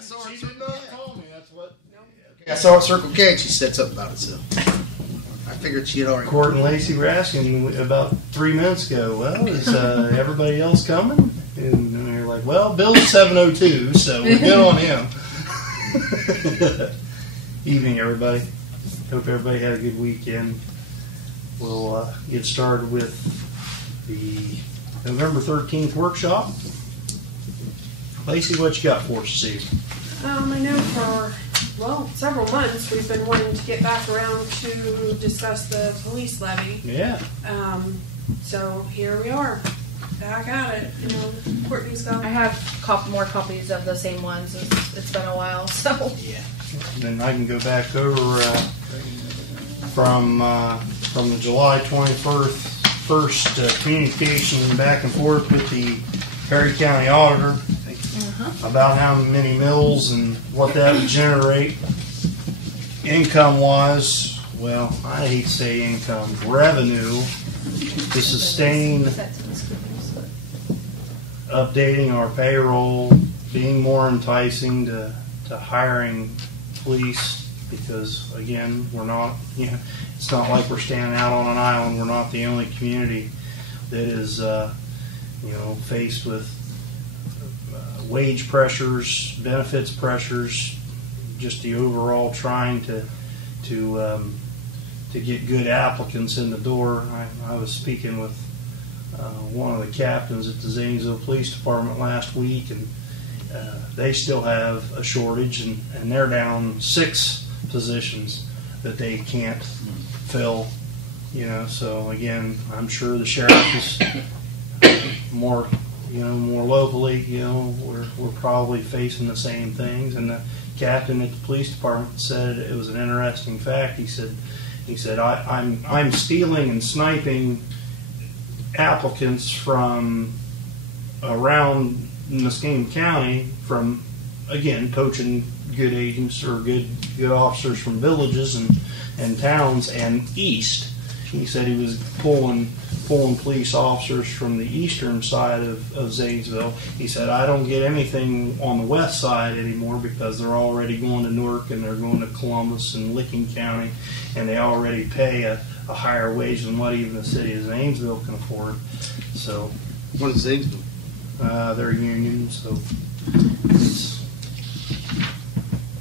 saw her She Circle did not K. call me. That's what. I saw her at Circle K and she said something about it, so I figured she had already. Court and Lacey were asking about 3 minutes ago, well, is everybody else coming? And they're like, well, Bill's 7:02, so we're good on him. Evening, everybody. Hope everybody had a good weekend. We'll get started with the November 13th workshop. Lacey, what you got for us this evening? I know for, well, several months we've been wanting to get back around to discuss the police levy. Yeah. So here we are, back at it. You know, Courtney's got. I have more copies of the same ones. It's been a while, so. Yeah. Then I can go back over from the July 21st communication back and forth with the Perry County Auditor about how many mills and what that would generate income-wise. Well, I hate to say income, revenue to sustain updating our payroll, being more enticing to hiring police, because again, we're not, it's not like we're standing out on an island. We're not the only community that is, faced with wage pressures, benefits pressures, just the overall trying to get good applicants in the door. I was speaking with one of the captains at the Zanesville Police Department last week, and they still have a shortage, and they're down 6 positions that they can't fill. So again, I'm sure the sheriff is more locally. We're probably facing the same things. And the captain at the police department said it was an interesting fact. He said I'm stealing and sniping applicants from around Muskingum County from, again, poaching good agents or good officers from villages and towns and east. He said he was pulling police officers from the eastern side of Zanesville. He said, I don't get anything on the west side anymore because they're already going to Newark and they're going to Columbus and Licking County, and they already pay a higher wage than what even the city of Zanesville can afford. So, What is Zanesville? they're union, so it's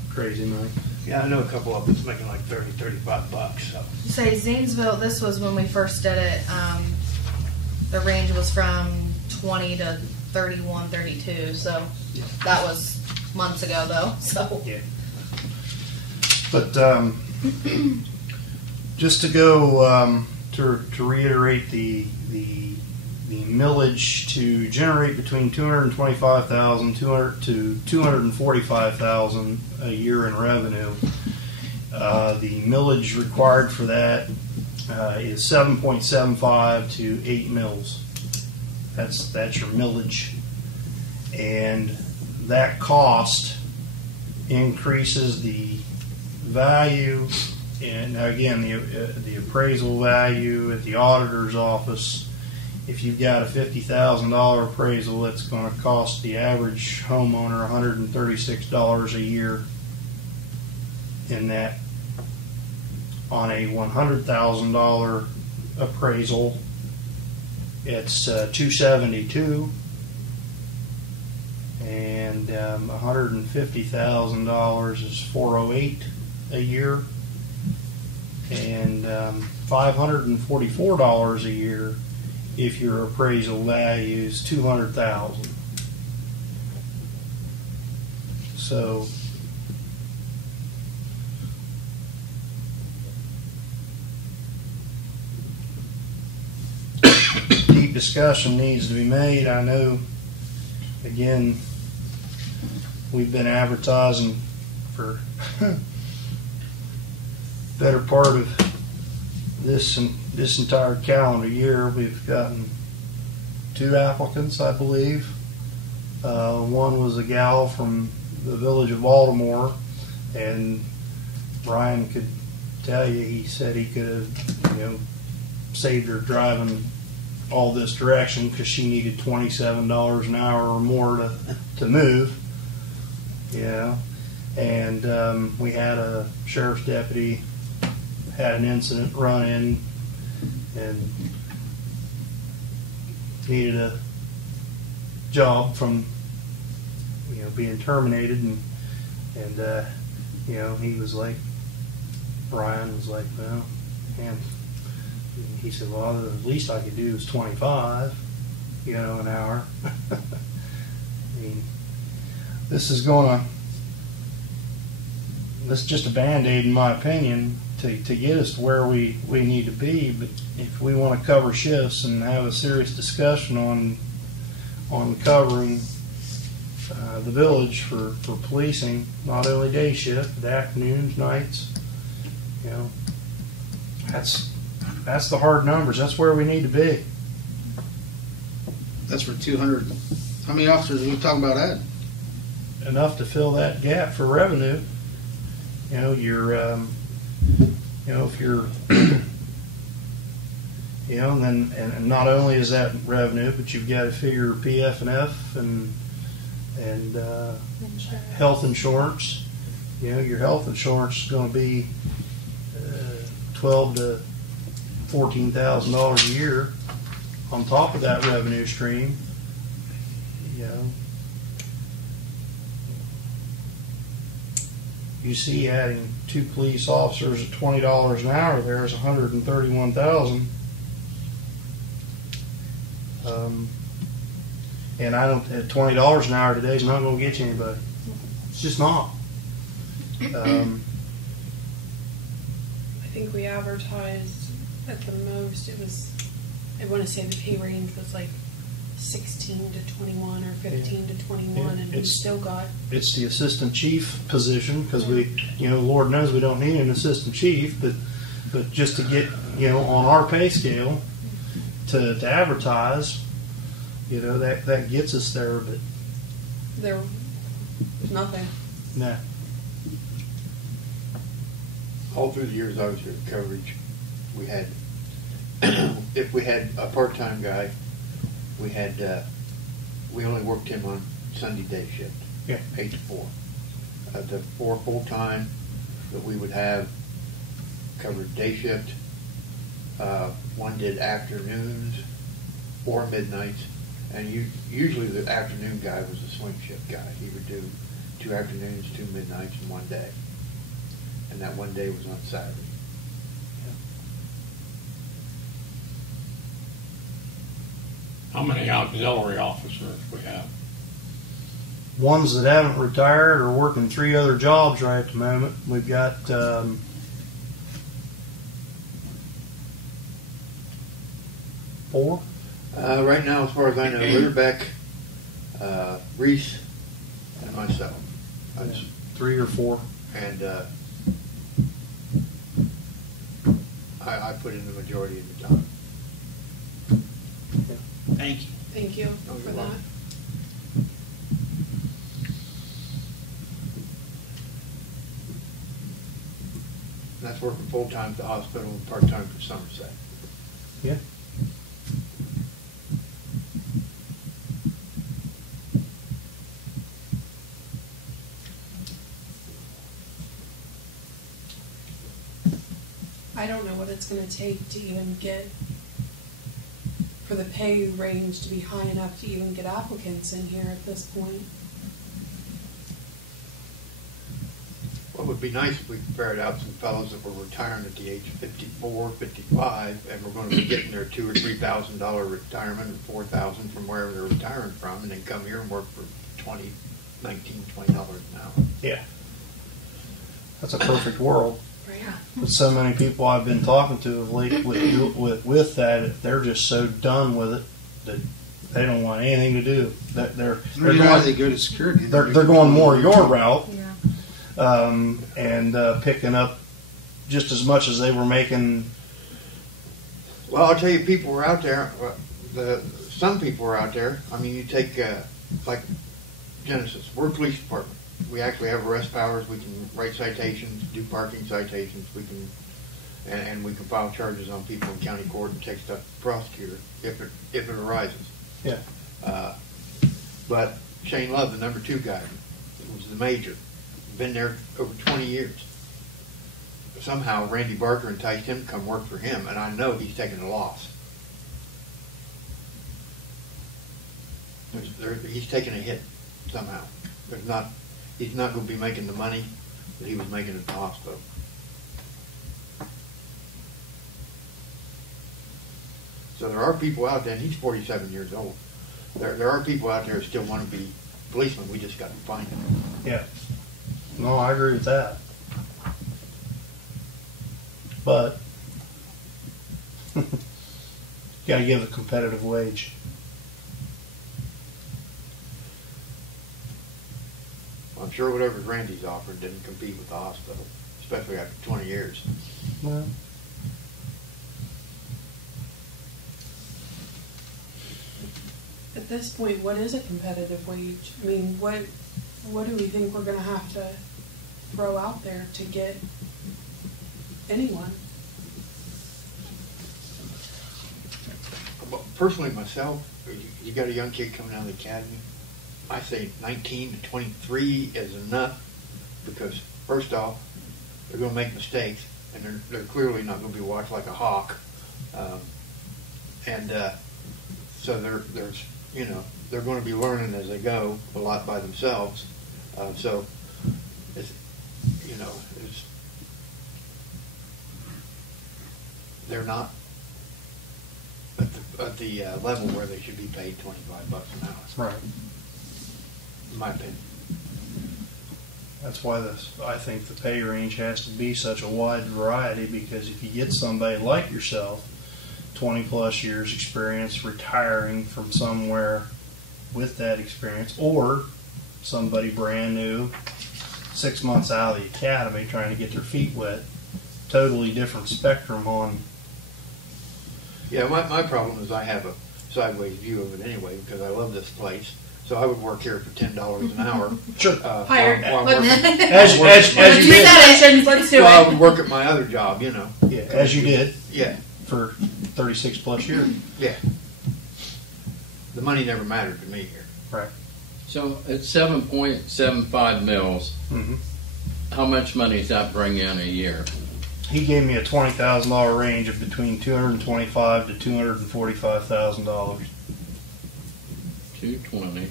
crazy money. Yeah, I know a couple of them's making like $35. So. You say Zanesville, this was when we first did it. The range was from 20 to 31, 32. So that was months ago, though. So yeah. But just to go to reiterate the millage to generate between $225,000 to $245,000 a year in revenue. The millage required for that is 7.75 to 8 mills. That's your millage, and that cost increases the value. And now again, the appraisal value at the auditor's office. If you've got a $50,000 appraisal, it's going to cost the average homeowner $136 a year. In that, on a $100,000 appraisal, it's $272, and $150,000 is $408 a year, and $544 a year if your appraisal value is $200,000. So deep discussion needs to be made. I know, again, we've been advertising for better part of this entire calendar year. We've gotten 2 applicants, I believe. One was a gal from the village of Baltimore, and Brian could tell you, he said he could have, saved her driving all this direction because she needed $27 an hour or more to move. Yeah, and we had a sheriff's deputy had an incident run in and needed a job from being terminated, and he was like, Brian was like, well, man, he said, well, the least I could do is 25 an hour. I mean, this is just a Band-Aid, in my opinion, to get us to where we need to be. But if we want to cover shifts and have a serious discussion on covering the village for policing, not only day shift, but afternoons, nights, that's the hard numbers. That's where we need to be. That's for 200. How many officers are we talking about adding? Enough to fill that gap for revenue. If you're, and not only is that revenue, but you've got to figure PF&F and health insurance. Your health insurance is going to be $12,000 to $14,000 a year on top of that revenue stream. You see, adding 2 police officers at $20 an hour there is $131,000. And I don't at $20 an hour today is not going to get you anybody. It's just not. I think we advertised at the most. I want to say the pay range was like 16 to 21 or 15 to 21, and we still got. It's the assistant chief position, because Lord knows we don't need an assistant chief, but just to get on our pay scale to advertise, that gets us there. But there's nothing. Nah. All through the years I was here at coverage, we had, if we had a part-time guy, we only worked him on Sunday day shift, 8 to 4. The 4 full-time that we would have covered day shift. One did afternoons or midnights, and usually the afternoon guy was a swing shift guy. He would do 2 afternoons, 2 midnights, and 1 day. And that 1 day was on Saturday. How many auxiliary officers we have? Ones that haven't retired are working 3 other jobs right at the moment. We've got 4. Right now, as far as I know, Litterbeck, Reese, and myself. 3 or 4. And I put in the majority of the time. Thank you. Thank you for that. And that's working full-time at the hospital and part-time for Somerset. Yeah. I don't know what it's going to take to even get, for the pay range to be high enough to even get applicants in here at this point. Well, it would be nice if we could ferret out some fellows that were retiring at the age of 54, 55, and we're going to be getting their $2,000 or $3,000 retirement or $4,000 from wherever they're retiring from, and then come here and work for $19, $20 an hour. Yeah. That's a perfect world. Right. But so many people I've been talking to of late with that, they're just so done with it that they don't want anything to do. They're They go to security. They're going more your route, Yeah. and picking up just as much as they were making. Well, I'll tell you, people were out there. Some people were out there. I mean, you take like Genesis. We're a police department. We actually have arrest powers. We can write citations, do parking citations. We can, and we can file charges on people in county court and take stuff to the prosecutor if it arises. Yeah. But Shane Love, the number 2 guy, was the major. Been there over 20 years. Somehow Randy Barker enticed him to come work for him, and I know he's taking a loss. He's taking a hit somehow. He's not going to be making the money that he was making at the hospital. So there are people out there, and he's 47 years old. There are people out there who still want to be policemen. We just got to find them. Yeah. No, I agree with that. But you got to give a competitive wage. I'm sure whatever Randy's offered didn't compete with the hospital, especially after 20 years. Well, At this point, what is a competitive wage? I mean, what do we think we're going to have to throw out there to get anyone? Well, personally, myself, you got a young kid coming out of the academy, I say 19 to 23 is enough, because first off, they're going to make mistakes, and they're clearly not going to be watched like a hawk, so there's they're going to be learning as they go a lot by themselves. So they're not at the level where they should be paid $25 an hour. right. In my opinion. That's why I think the pay range has to be such a wide variety, because if you get somebody like yourself, 20 plus years experience, retiring from somewhere with that experience, or somebody brand new, 6 months out of the academy trying to get their feet wet, totally different spectrum on. Yeah, my problem is I have a sideways view of it anyway, because I love this place. So I would work here for $10 an hour. Sure. Higher. While I'm working. As you did. Let's do Well, I it. would work at my other job, Yeah, as you did Yeah, for 36 plus years. yeah. The money never mattered to me here. Right. So at 7.75 mils, Mm-hmm. how much money does that bring in a year? He gave me a $20,000 range of between $225,000 to $245,000. 220,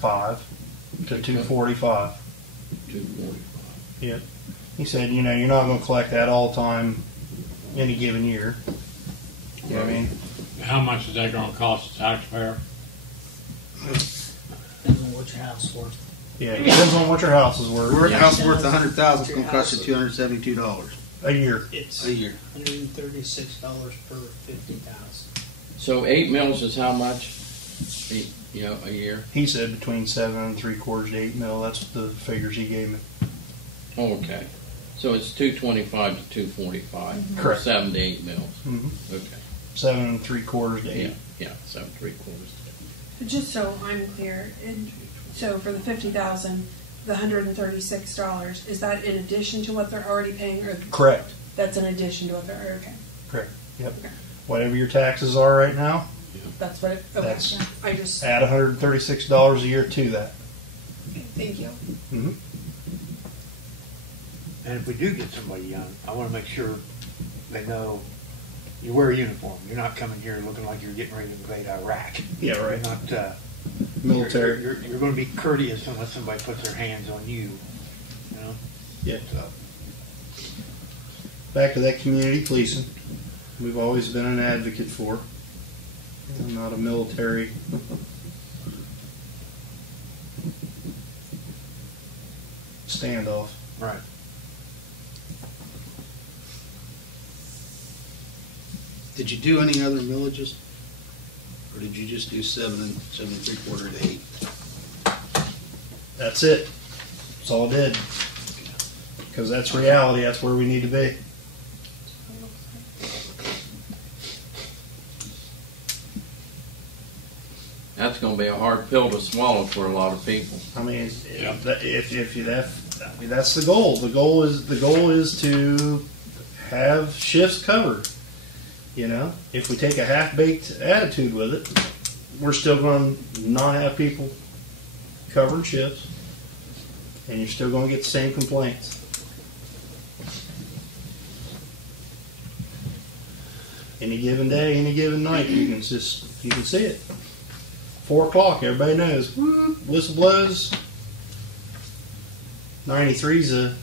5 to 245. 245. Yeah. He said, you're not going to collect that all the time any given year. You know what I mean? How much is that going to cost the taxpayer? Depends on what your house is worth. Yeah, it depends on what your house is worth. Your house worth $100,000, it's going to cost you $272 A year. It's a year. $136 per 50,000. So 8 mils is how much? A year? He said between 7 3/4 to 8 mil. That's the figures he gave me. Oh, okay. So it's 225 to 245. Mm-hmm. Correct. 7 to 8 mils. Mm-hmm. Okay. 7 3/4 to 8. Yeah, 7 3/4. Just so I'm clear, so for the $50,000, the $136, is that in addition to what they're already paying, or Correct. that's in addition to what they're okay? Correct. Yep. Okay. Whatever your taxes are right now, That's what. Okay. That's- I just. add $136 a year to that. Thank you. Mm-hmm. And if we do get somebody young, I want to make sure they know you wear a uniform. You're not coming here looking like you're getting ready to invade Iraq. Yeah, right. You're not Military. You're going to be courteous unless somebody puts their hands on you. You know. Yeah. So, Back to that community policing. We've always been an advocate for. I'm not a military standoff. right. Did you do any other millages? Or did you just do 7 3/4 to 8? That's it. That's all I did. Because that's reality. That's where we need to be. That's going to be a hard pill to swallow for a lot of people. I mean, Yeah. that's the goal. The goal is to have shifts covered. If we take a half-baked attitude with it, we're still going to not have people covering shifts. and you're still going to get the same complaints. Any given day, any given night, you can see it. 4 o'clock, everybody knows. Whoop, whistle blows. 93's a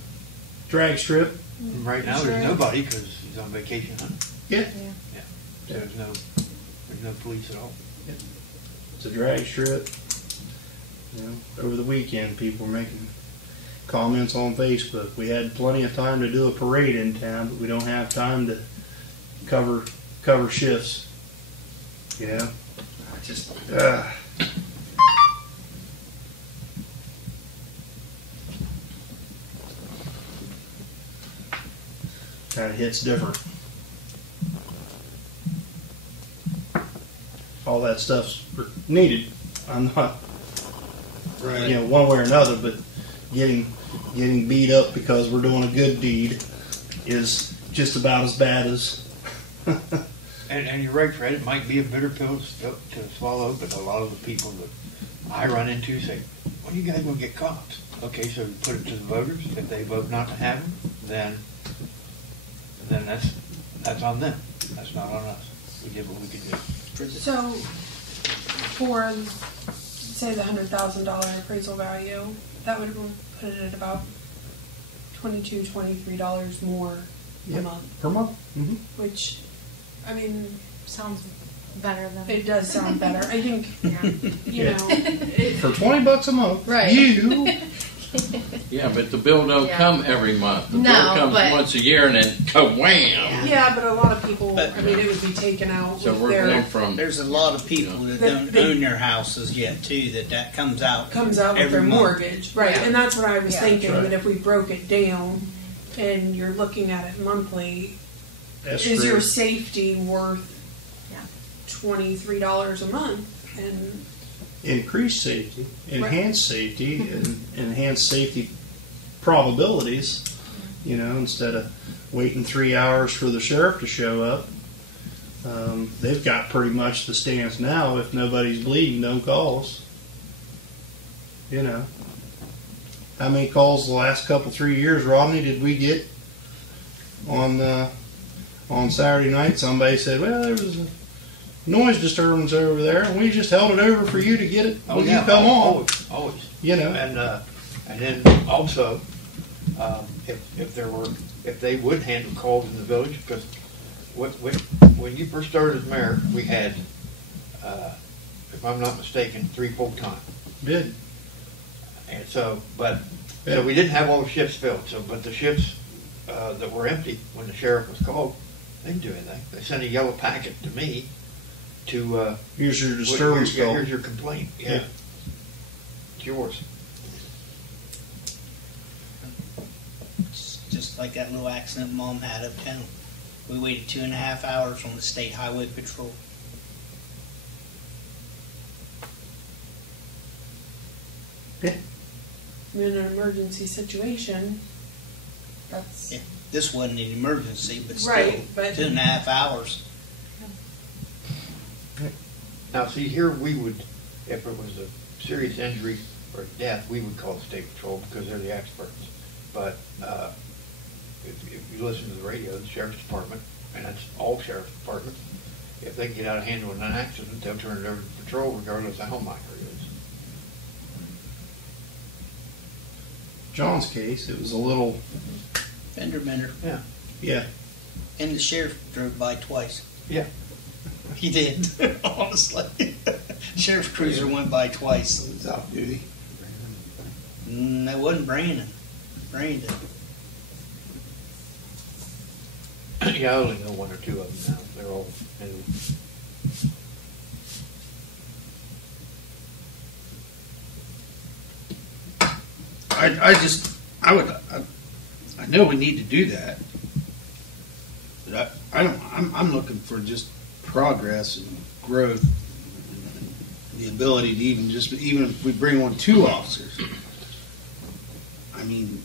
drag strip. Right now, there's nobody because he's on vacation hunting. Yeah. So there's no police at all. It's a drag strip. You know, over the weekend, people were making comments on Facebook. We had plenty of time to do a parade in town, but we don't have time to cover shifts. You know, just kind of hits different. All that stuff's needed. I'm not, Right. you know, one way or another, but getting beat up because we're doing a good deed is just about as bad as. And you're right, Fred. It might be a bitter pill to swallow, but a lot of the people that I run into say, "Well, you guys gonna get caught." Okay, so we put it to the voters. If they vote not to have them, then that's on them. That's not on us. We did what we could do. So, for, say, the $100,000 appraisal value, that would put it at about $22, $23 more a month. Per month. Mm-hmm. Which, I mean, Sounds better than. it does sound better. I think, you know, For $20 a month, Right. you. Yeah, but the bill don't Yeah. come every month. The No, bill comes but- once a year and then ka-wham! yeah, but a lot of people, But- I mean, it would be taken out So with we're their, going from, There's a lot of people that don't own their houses yet too. That comes out. comes out with every their month. mortgage. Right, Yeah. and that's what I was Yeah. thinking, Right. that if we broke it down and you're looking at it monthly, That's is true. your safety worth Yeah. $23 a month? And Increased safety, enhanced safety, and enhanced safety probabilities. You know, instead of waiting 3 hours for the sheriff to show up, they've got pretty much the stance now. If nobody's bleeding, don't call us. You know, how many calls the last 3 years, Rodney, did we get on Saturday night? Somebody said, "Well, there was a noise disturbance over there, and we just held it over for you to get it when you come on." Always. You know, And then also, if they would handle calls in the village, because when you first started as mayor, we had, if I'm not mistaken, 3 full-time. did. And so, but Yeah. so we didn't have all the shifts filled. So, but the shifts that were empty when the sheriff was called, they didn't do anything. They sent a yellow packet to me to Here's your disturbance call. here's your complaint. Yeah. It's yours. It's just like that little accident Mom had uptown. We waited 2.5 hours on the state highway patrol. in an emergency situation, that's Yeah. This wasn't an emergency, but still, Right, but- 2.5 hours. Now, see, here we would, if it was a serious injury or death, we would call the state patrol because they're the experts. But if you listen to the radio, the sheriff's department, and that's all sheriff's departments, if they can get out of hand on an accident, they'll turn it over to patrol regardless of how minor it is. John's case, it was a little, Fender bender. yeah. And the sheriff drove by twice. Yeah. He did, honestly. Sheriff's cruiser went by twice. It's off duty. That wasn't Brandon. Yeah, I only know 1 or 2 of them now. They're all new. I know we need to do that. But I'm looking for just progress and growth, and the ability to even if we bring on 2 officers. I mean,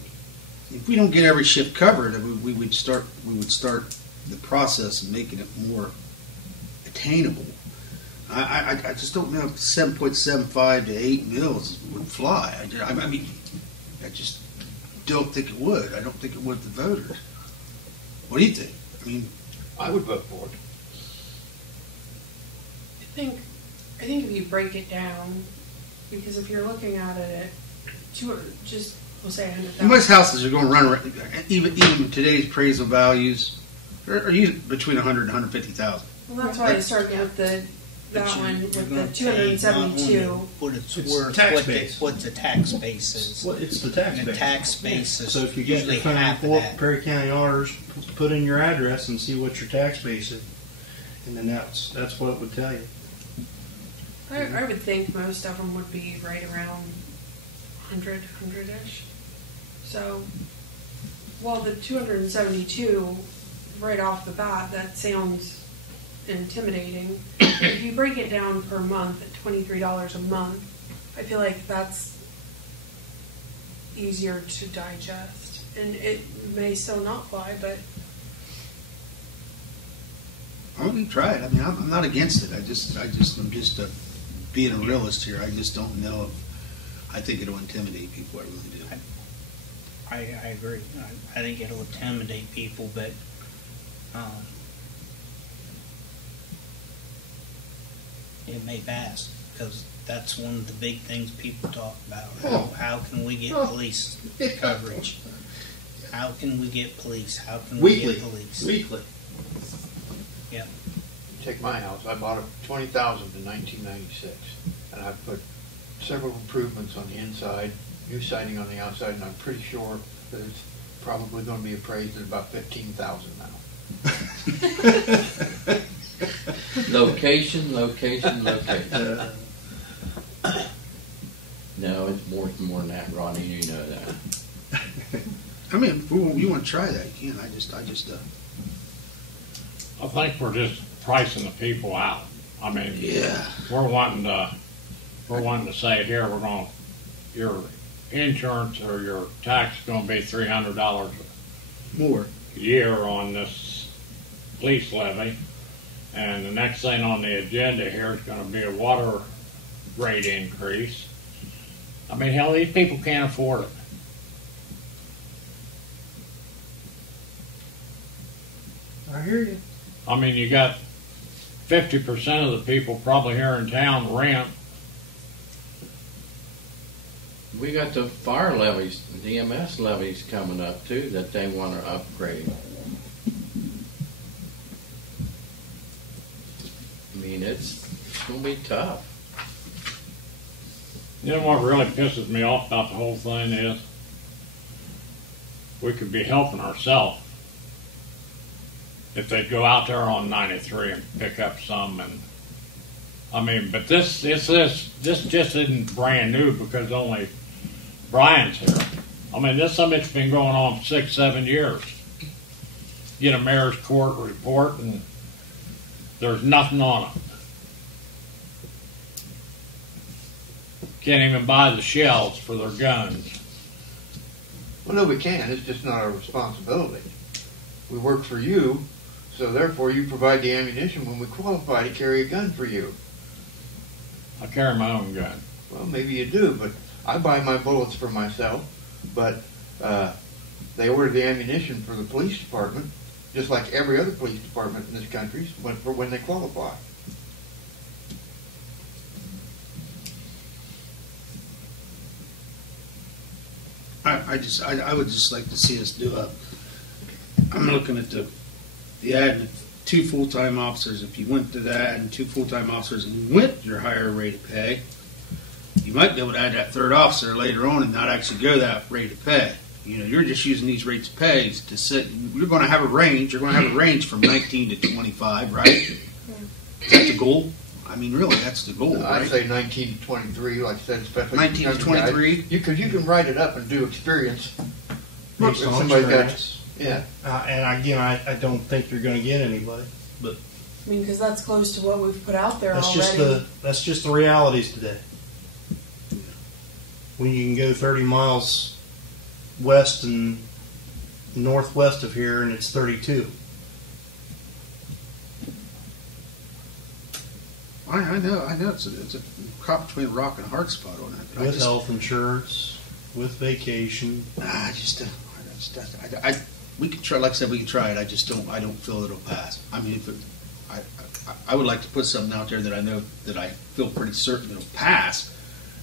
if we don't get every shift covered, we would start the process of making it more attainable. I just don't know if 7.75 to 8 mils would fly. I mean, I just don't think it would. I don't think it would the voters. What do you think? I mean, I would vote for it. I think if you break it down, because if you're looking at it at just we'll say 100,000. most houses are going to run around, even today's appraisal values are usually between 100 and 150,000. Well, that's why I started with that one with the 272. What it's It's worth, tax base. what the tax base is. Well, it's the tax And base. the tax base is So if you get usually your phone half of report, that. Perry County auditors, put in your address and see what your tax base is, and then that's what it would tell you. I would think most of them would be right around 100-ish. So, well, the 272, right off the bat, that sounds intimidating. If you break it down per month at $23 a month, I feel like that's easier to digest. And it may still not fly, but I'm going to try it. I mean, I'm not against it. I'm just being a realist here. I just don't know if I think it'll intimidate people. I really do. I agree. I think it'll intimidate people, but it may pass because that's one of the big things people talk about. How can we get police coverage? How can we get police? How can we get police? Weekly. Yeah. Take my house. I bought it for $20,000 in 1996, and I've put several improvements on the inside, new siding on the outside, and I'm pretty sure that it's probably going to be appraised at about $15,000 now. Location. No, it's more than that, Ronnie. You know that. I mean, if you want to try that, you can. I just. I think we're just pricing the people out. I mean, Yeah. we're wanting to say here your insurance or your tax is going to be $300 More. a year on this police levy, and the next thing on the agenda here is going to be a water rate increase. I mean, hell, these people can't afford it. I hear you. I mean, you got 50% of the people probably here in town rent. We got the fire levies, the EMS levies coming up too that they want to upgrade. I mean, it's going to be tough. You know what really pisses me off about the whole thing is we could be helping ourselves if they'd go out there on 93 and pick up some. And I mean, but this just isn't brand new because only Brian's here. I mean, this something's been going on for 6-7 years. Get a mayor's court report and there's nothing on it. Can't even buy the shells for their guns. Well, no, we can. It's just not our responsibility. We work for you, so therefore you provide the ammunition when we qualify to carry a gun for you. I carry my own gun. Well, maybe you do, but I buy my bullets for myself. But they order the ammunition for the police department, just like every other police department in this country, for when they qualify. I would just like to see us do a. I'm looking at the ad of 2 full-time officers. If you went to that and 2 full-time officers and went your higher rate of pay, you might be able to add that 3rd officer later on and not actually go that rate of pay. You know, you're just using these rates of pay to sit. You're going to have a range. You're going to have a range from 19 to 25, right? Is that the goal? I mean, really, that's the goal, right? I'd say 19 to 23, like I said, especially 19 to 23. You can write it up and do experience. Based If on somebody got- experience. Yeah. And again, I don't think you're going to get anybody. But I mean, because that's close to what we've put out there that's already. just the realities today. When you can go 30 miles west and northwest of here, and it's 32. I know. It's a caught between a rock and a hard spot on that. But With health insurance. with vacation. We could try, like I said, we could try it. I don't feel it'll pass. I mean, I would like to put something out there that I know, that I feel pretty certain it'll pass,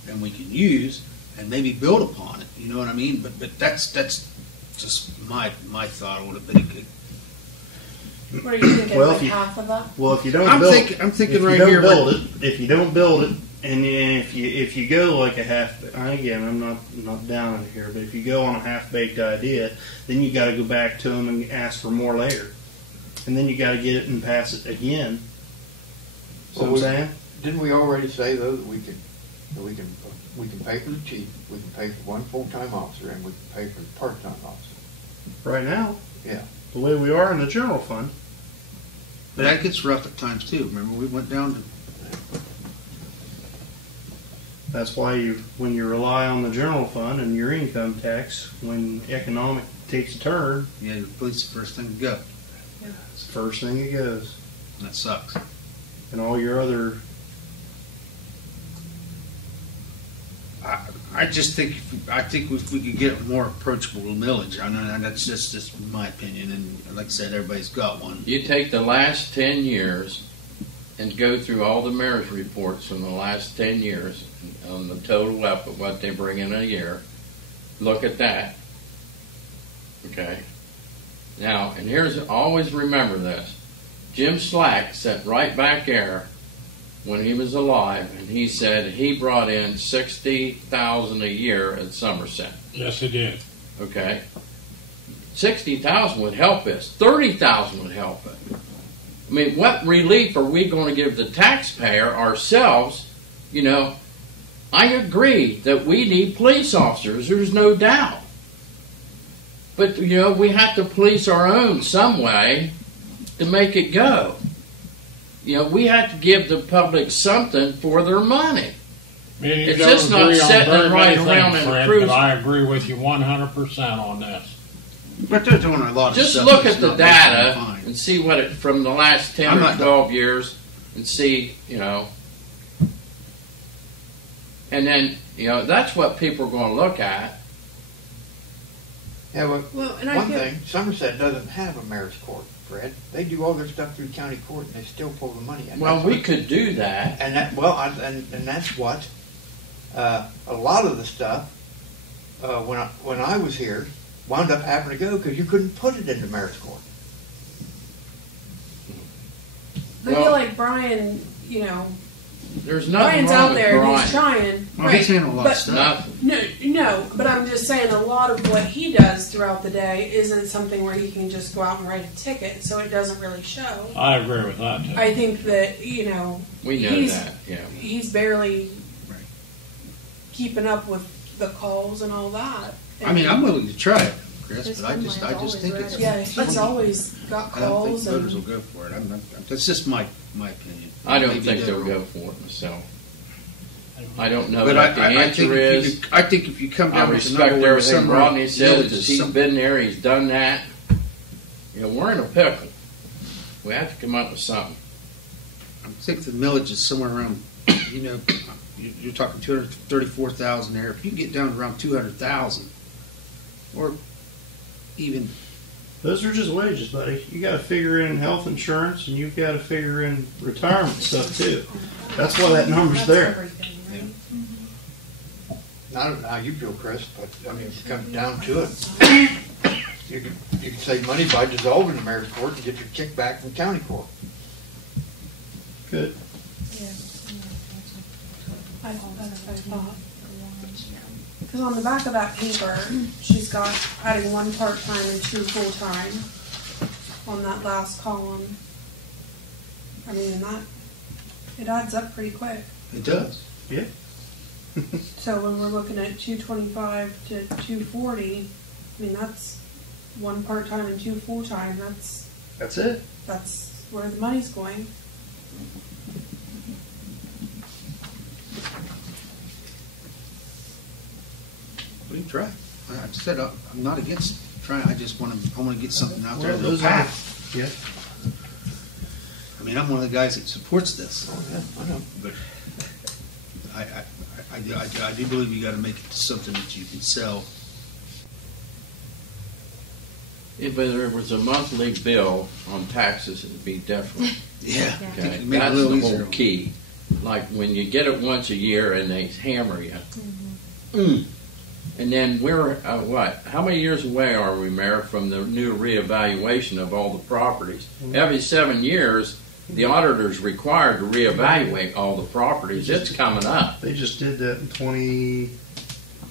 and we can use, and maybe build upon it. You know what I mean? But that's just my thought on it. But it could. What are you thinking? Well, like if you- half of that? Well, if you don't I'm build, thinking if you right don't here. If you don't build it, and then if you go like a half, again, I'm not down on it here, but if you go on a half baked idea, then you got to go back to them and ask for more later, and then you got to get it and pass it again. So Well, I'm saying, Didn't we already say though that we can pay for the chief, we can pay for one full-time officer, and we can pay for the part-time officer? right now, Yeah. the way we are in the general fund, But that gets rough at times too. Remember, we went down to. that's why when you rely on the general fund and your income tax, when economic takes a turn, Yeah, the police the first thing to go. it's the first thing it goes, And that sucks. and all your other. I just think if we could get a more approachable millage. I know that's just my opinion, and like I said, everybody's got one. You take the last 10 years and go through all the mayor's reports from the last 10 years on the total up of what they bring in a year. Look at that. Okay. Now, and always remember this. Jim Slack sat right back there when he was alive, and he said he brought in $60,000 a year at Somerset. Yes, it did. Okay, $60,000 would help us. $30,000 would help it. I mean, what relief are we going to give the taxpayer ourselves? You know, I agree that we need police officers. There's no doubt. But you know, we have to police our own some way to make it go. You know, we have to give the public something for their money. Me and you It's don't just not agree on sitting very right many around things, in a Fred, cruiser. but I agree with you 100% on this. But they're doing a lot of Just stuff. look that's at the not making them data fine. and see what it from the last 10 I'm or not- 12 years and see, you know. And then, you know, that's what people are going to look at. Yeah, Well, and I one feel- thing, Somerset doesn't have a mayor's court, Fred. They do all their stuff through county court, and they still pull the money. And Well, that's we what- could do that. And that, and that's what a lot of the stuff when I was here wound up having to go because you couldn't put it into mayor's court. I feel like Brian, you know, There's nothing Brian's wrong out with there, Brian. he's trying. Well, he's handling a lot of but stuff. Nothing. no, but I'm just saying a lot of what he does throughout the day isn't something where he can just go out and write a ticket, so it doesn't really show. I agree with that, too. I think that, you know, We know he's, that, yeah. he's barely Right. keeping up with the calls and all that. I mean, I'm willing to try it, Chris, This but I one just line's think always it's. Yeah, he's always got I don't think calls voters will and go for it. That's just my opinion. I don't Maybe think they'll wrong. go for it myself. I don't know But what the I think answer is. I think if you come I down with a respect number where everything some Rodney said. villages, Because he's some- been there, he's done that. You know, we're in a pickle. We have to come up with something. I think the millage is somewhere around, you know, you're talking 234,000 there. If you get down to around 200,000, or even, Those are just wages, buddy. You got to figure in health insurance, and you've got to figure in retirement stuff too. That's why that number's that's there. everything, right? I don't know how you feel, Chris, but I mean, if it comes down to it, you could save money by dissolving the mayor's court and get your kickback from county court. Good. That's what I thought. Because on the back of that paper, she's got adding 1 part-time and 2 full-time on that last column. I mean, it adds up pretty quick. it does. Yeah. So when we're looking at 225 to 240, I mean, that's 1 part-time and 2 full-time. That's it. That's where the money's going. We can try. I said I'm not against trying. I want to get something out there Well, that'll those are- pass. Yeah. I mean, I'm one of the guys that supports this, Oh, yeah, I know. but I do believe you got to make it something that you can sell. If there was a monthly bill on taxes, it'd be different. Yeah. Okay? Make it a That's little the easier whole on key. Like when you get it once a year and they hammer you. And then we're, what? How many years away are we, Mayor, from the new reevaluation of all the properties? Every 7 years, the auditor's required to reevaluate all the properties. It's coming up. They just did that in 20. I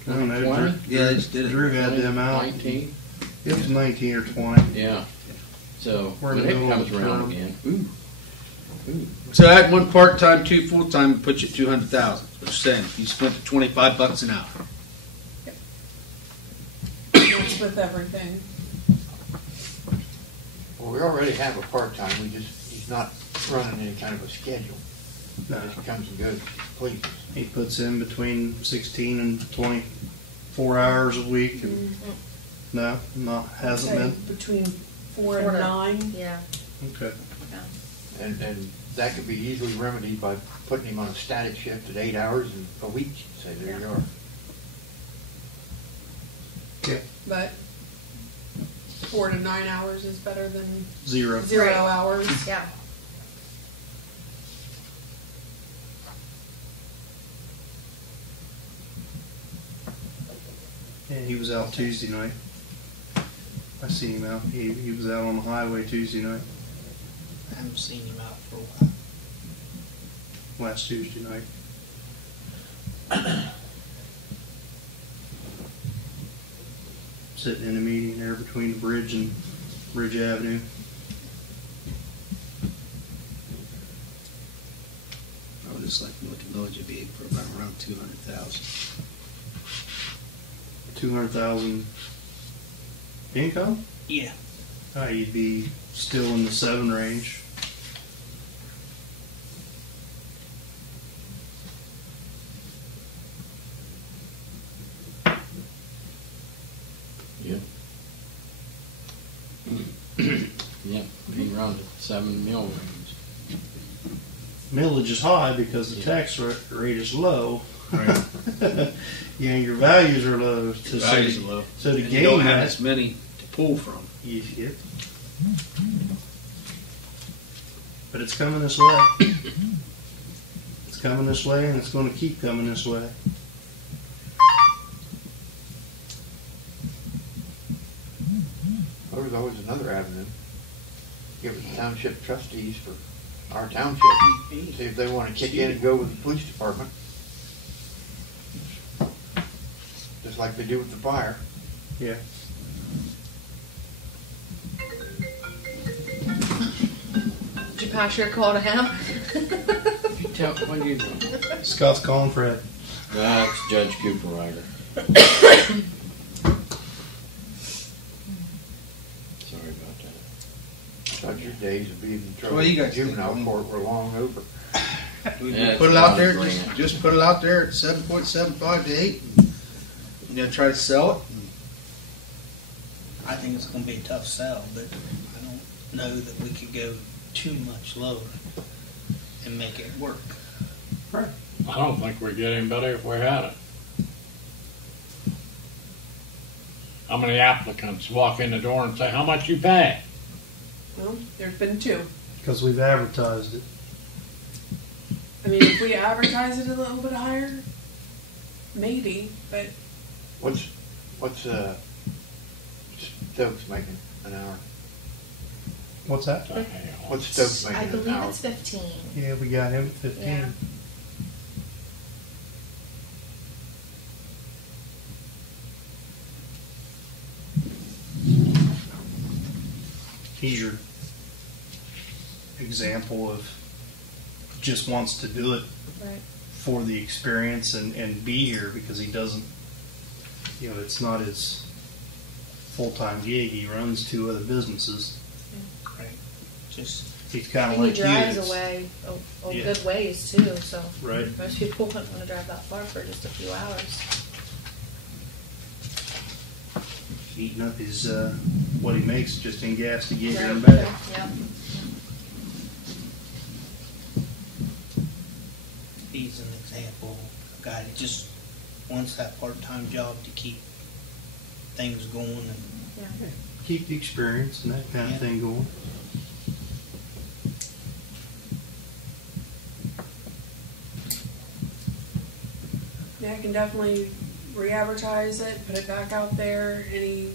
don't know. 20? Yeah, they just did it. Drew had them out. 19? It was 19 or 20. Yeah. So We're in when the it middle comes of the around term. again, ooh. So add one part-time, two full-time, puts you at 200,000. What you're saying, if you spent $25 an hour. That's with everything. Well, we already have a part-time, he's not running any kind of a schedule. No. He just comes and goes, please. He puts in between 16 and 24 hours a week. And no, hasn't Say been. between 4 and 9. Yeah. Okay. And that could be easily remedied by putting him on a static shift at 8 hours a week. Say, there you are. Yeah. But 4 to 9 hours is better than Zero. 0 Right. hours. Yeah. Yeah, he was out Tuesday night. I seen him out. He was out on the highway Tuesday night, I haven't seen him out for a while. last Tuesday night. Sitting in a meeting there between the bridge and Ridge Avenue. I would just like to look at millage would be for about around 200,000. 200,000 income? Yeah. You'd be still in the 7 range. Yeah. Yeah, be around the 7 mil range. Millage is high because the Yeah. tax rate is low. Right. Yeah, your values are low. So, Values are low. So to And you gain don't have that, as many to pull from. Yep. But it's coming this way. It's coming this way, and it's going to keep coming this way. There was always another avenue. Give it to township trustees for our township. See if they want to kick in and go with the police department. Just like they do with the fire. Yeah. Did you pass your call to him? What are you doing? Scott's calling Fred. That's Judge Cooper Ryder. Sorry about that. Thought your days of being in trouble Well, you in guys juvenile think- court were long over. We Yeah, put it it's out there, about a just put it out there at 7.75 to 8. And, try to sell it. I think it's going to be a tough sell, but I don't know that we could go too much lower and make it work. I don't think we'd get anybody if we had it. How many applicants walk in the door and say, how much you pay? Well, there's been 2. Because we've advertised it. I mean, if we advertise it a little bit higher, maybe, but What's Stokes making an hour? What's that? The hell. What's Stokes I making an believe hour? it's 15. Yeah, we got him at 15. Yeah. He's your example of just wants to do it Right. for the experience and be here because he doesn't, it's not his full-time gig. He runs 2 other businesses. Right. Just He's kind of And he like you. drives It's- away a Yeah. good ways too, so Right. most people wouldn't want to drive that far for just a few hours. Eating up his what he makes just in gas to get here and Right. back. Yep. he's an example of guy that just wants that part-time job to keep things going and Keep the experience and that kind of thing going. Yeah, I can definitely re-advertise it, put it back out there, any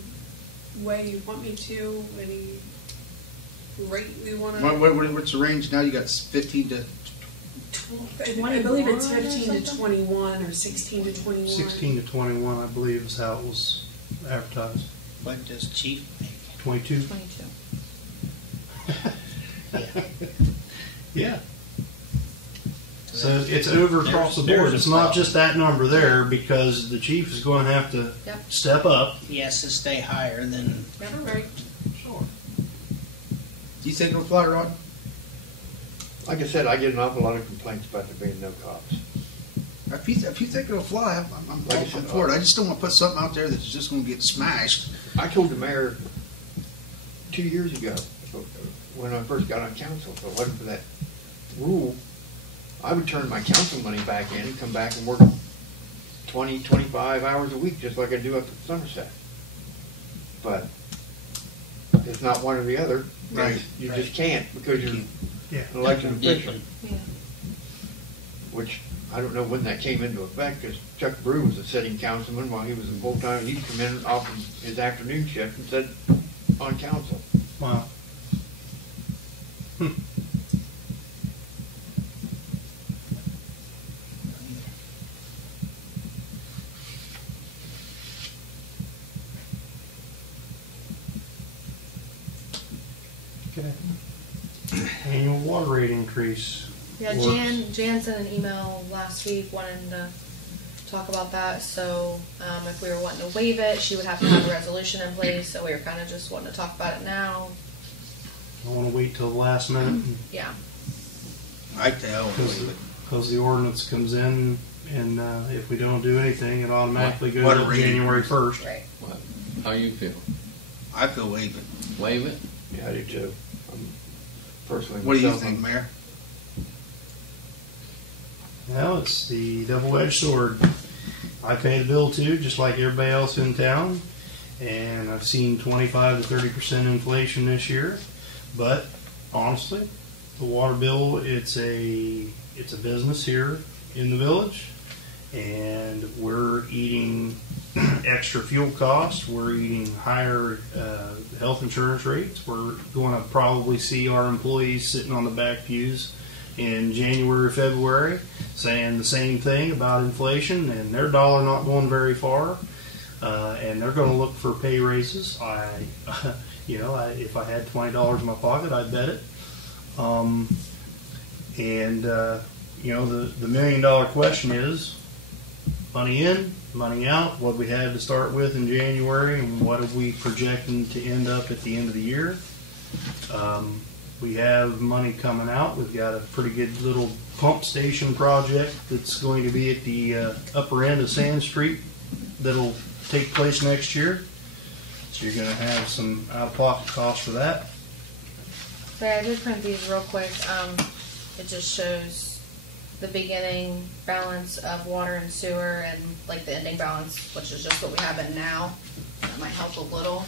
way you want me to, any rate we want to. What's the range now? You got 15 to. I believe it's 15 to 21 or 16 to 21. 16 to 21, I believe, is how it was advertised. what does Chief make? 22? 22. Yeah. So it's over across the board. It's not just that number there, because the chief is going to have to step up. He has to stay higher than. Right. Sure. You think it'll fly, Rod? Like I said, I get an awful lot of complaints about there being no cops. If you think it'll fly, I'm Like I all said, for it. I just don't want to put something out there that's just going to get smashed. I told the mayor 2 years ago, when I first got on council, if it wasn't for that rule, I would turn my council money back in and come back and work 20, 25 hours a week, just like I do up at Somerset. But it's not one or the other. Right. You just can't, because you're Yeah. an elected official. Yeah. Which, I don't know when that came into effect, because Chuck Brew was a sitting councilman while he was a full-time. He'd come in off his afternoon shift and said, on council. Wow. Okay. Annual water rate increase. Yeah, works. Jan sent an email last week wanting to talk about that. So if we were wanting to waive it, she would have to have a resolution in place. So we were kind of just wanting to talk about it now. I want to wait till the last minute Yeah. I tell. because the ordinance comes in, and if we don't do anything, it automatically goes Water up rate January 1st. Right. How you feel? I feel waving. Waive it? Yeah, I do too. Personally, What do you myself, think, Mayor? Well, it's the double-edged sword. I pay the bill too, just like everybody else in town, and I've seen 25 to 30% inflation this year. But honestly, the water bill, it's a business here in the village, and we're eating extra fuel costs. We're eating higher health insurance rates. We're going to probably see our employees sitting on the back pews in January, February, saying the same thing about inflation, and their dollar not going very far, and they're going to look for pay raises. If I had $20 in my pocket, I'd bet it. The $1 million question is money in, money out. What we had to start with in January, and what are we projecting to end up at the end of the year? We have money coming out. We've got a pretty good little pump station project that's going to be at the upper end of Sand Street that'll take place next year. So you're going to have some out-of-pocket costs for that. So I did print these real quick. It just shows the beginning balance of water and sewer and like the ending balance, which is just what we have in now. That might help a little.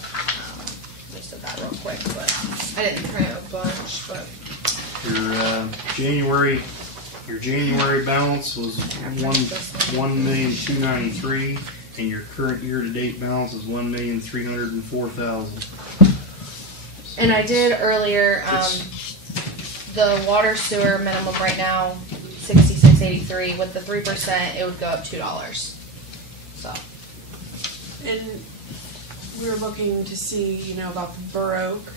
Just did that real quick, but I didn't print a bunch. But your January balance was $1,293,000, and your current year-to-date balance is $1,304,000. And I did earlier. The water sewer minimum right now, $66.83. With the 3%, it would go up $2. So. And we were looking to see, about the Baroque.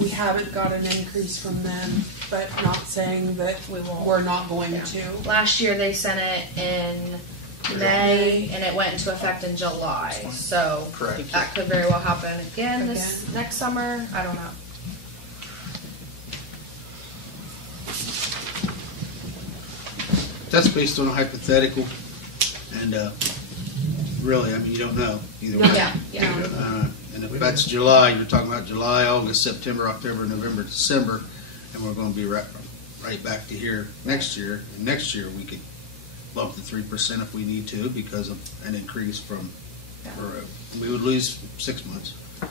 We haven't got an increase from them, but not saying that We won't. we're not going to. Last year they sent it in May, and it went into effect in July. So Correct. that could very well happen again this next summer. I don't know. That's based on a hypothetical, and really, you don't know either way. Yeah. And if that's July, you're talking about July, August, September, October, November, December, and we're going to be right back to here next year. And next year we could bump the 3% if we need to because of an increase from, Yeah. or we would lose 6 months. Yeah.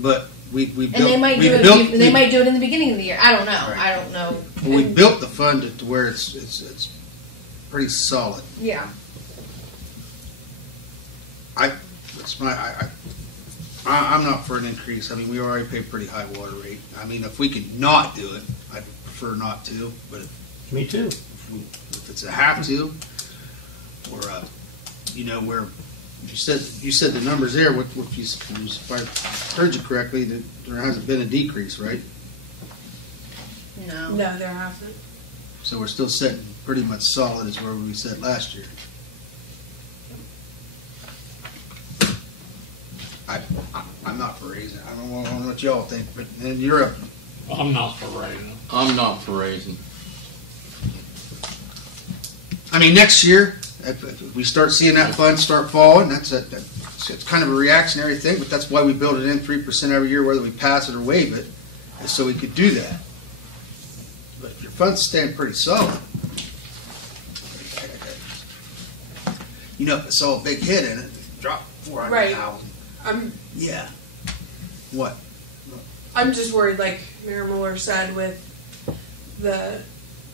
But we And built, they might we do it. built, They might do it in the beginning of the year. I don't know. Right. I don't know. we built the fund to where it's pretty solid. Yeah. I'm not for an increase. I mean, we already pay a pretty high water rate. I mean, if we could not do it, I'd prefer not to. But Me too. if it's a have to, or where you said the numbers there. If I heard you correctly, that there hasn't been a decrease, right? No. No, there hasn't. So we're still sitting pretty much solid as where we said last year. I'm not for raising. I don't know what y'all think, but then you're up. I'm not for raising. I'm not for raising. I mean, next year, if we start seeing that fund start falling, it's kind of a reactionary thing, but that's why we build it in 3% every year, whether we pass it or waive it, is so we could do that. But if your fund's staying pretty solid, if it's all a big hit in it, drop 400,000. Yeah. What? I'm just worried, like Mayor Mueller said, with the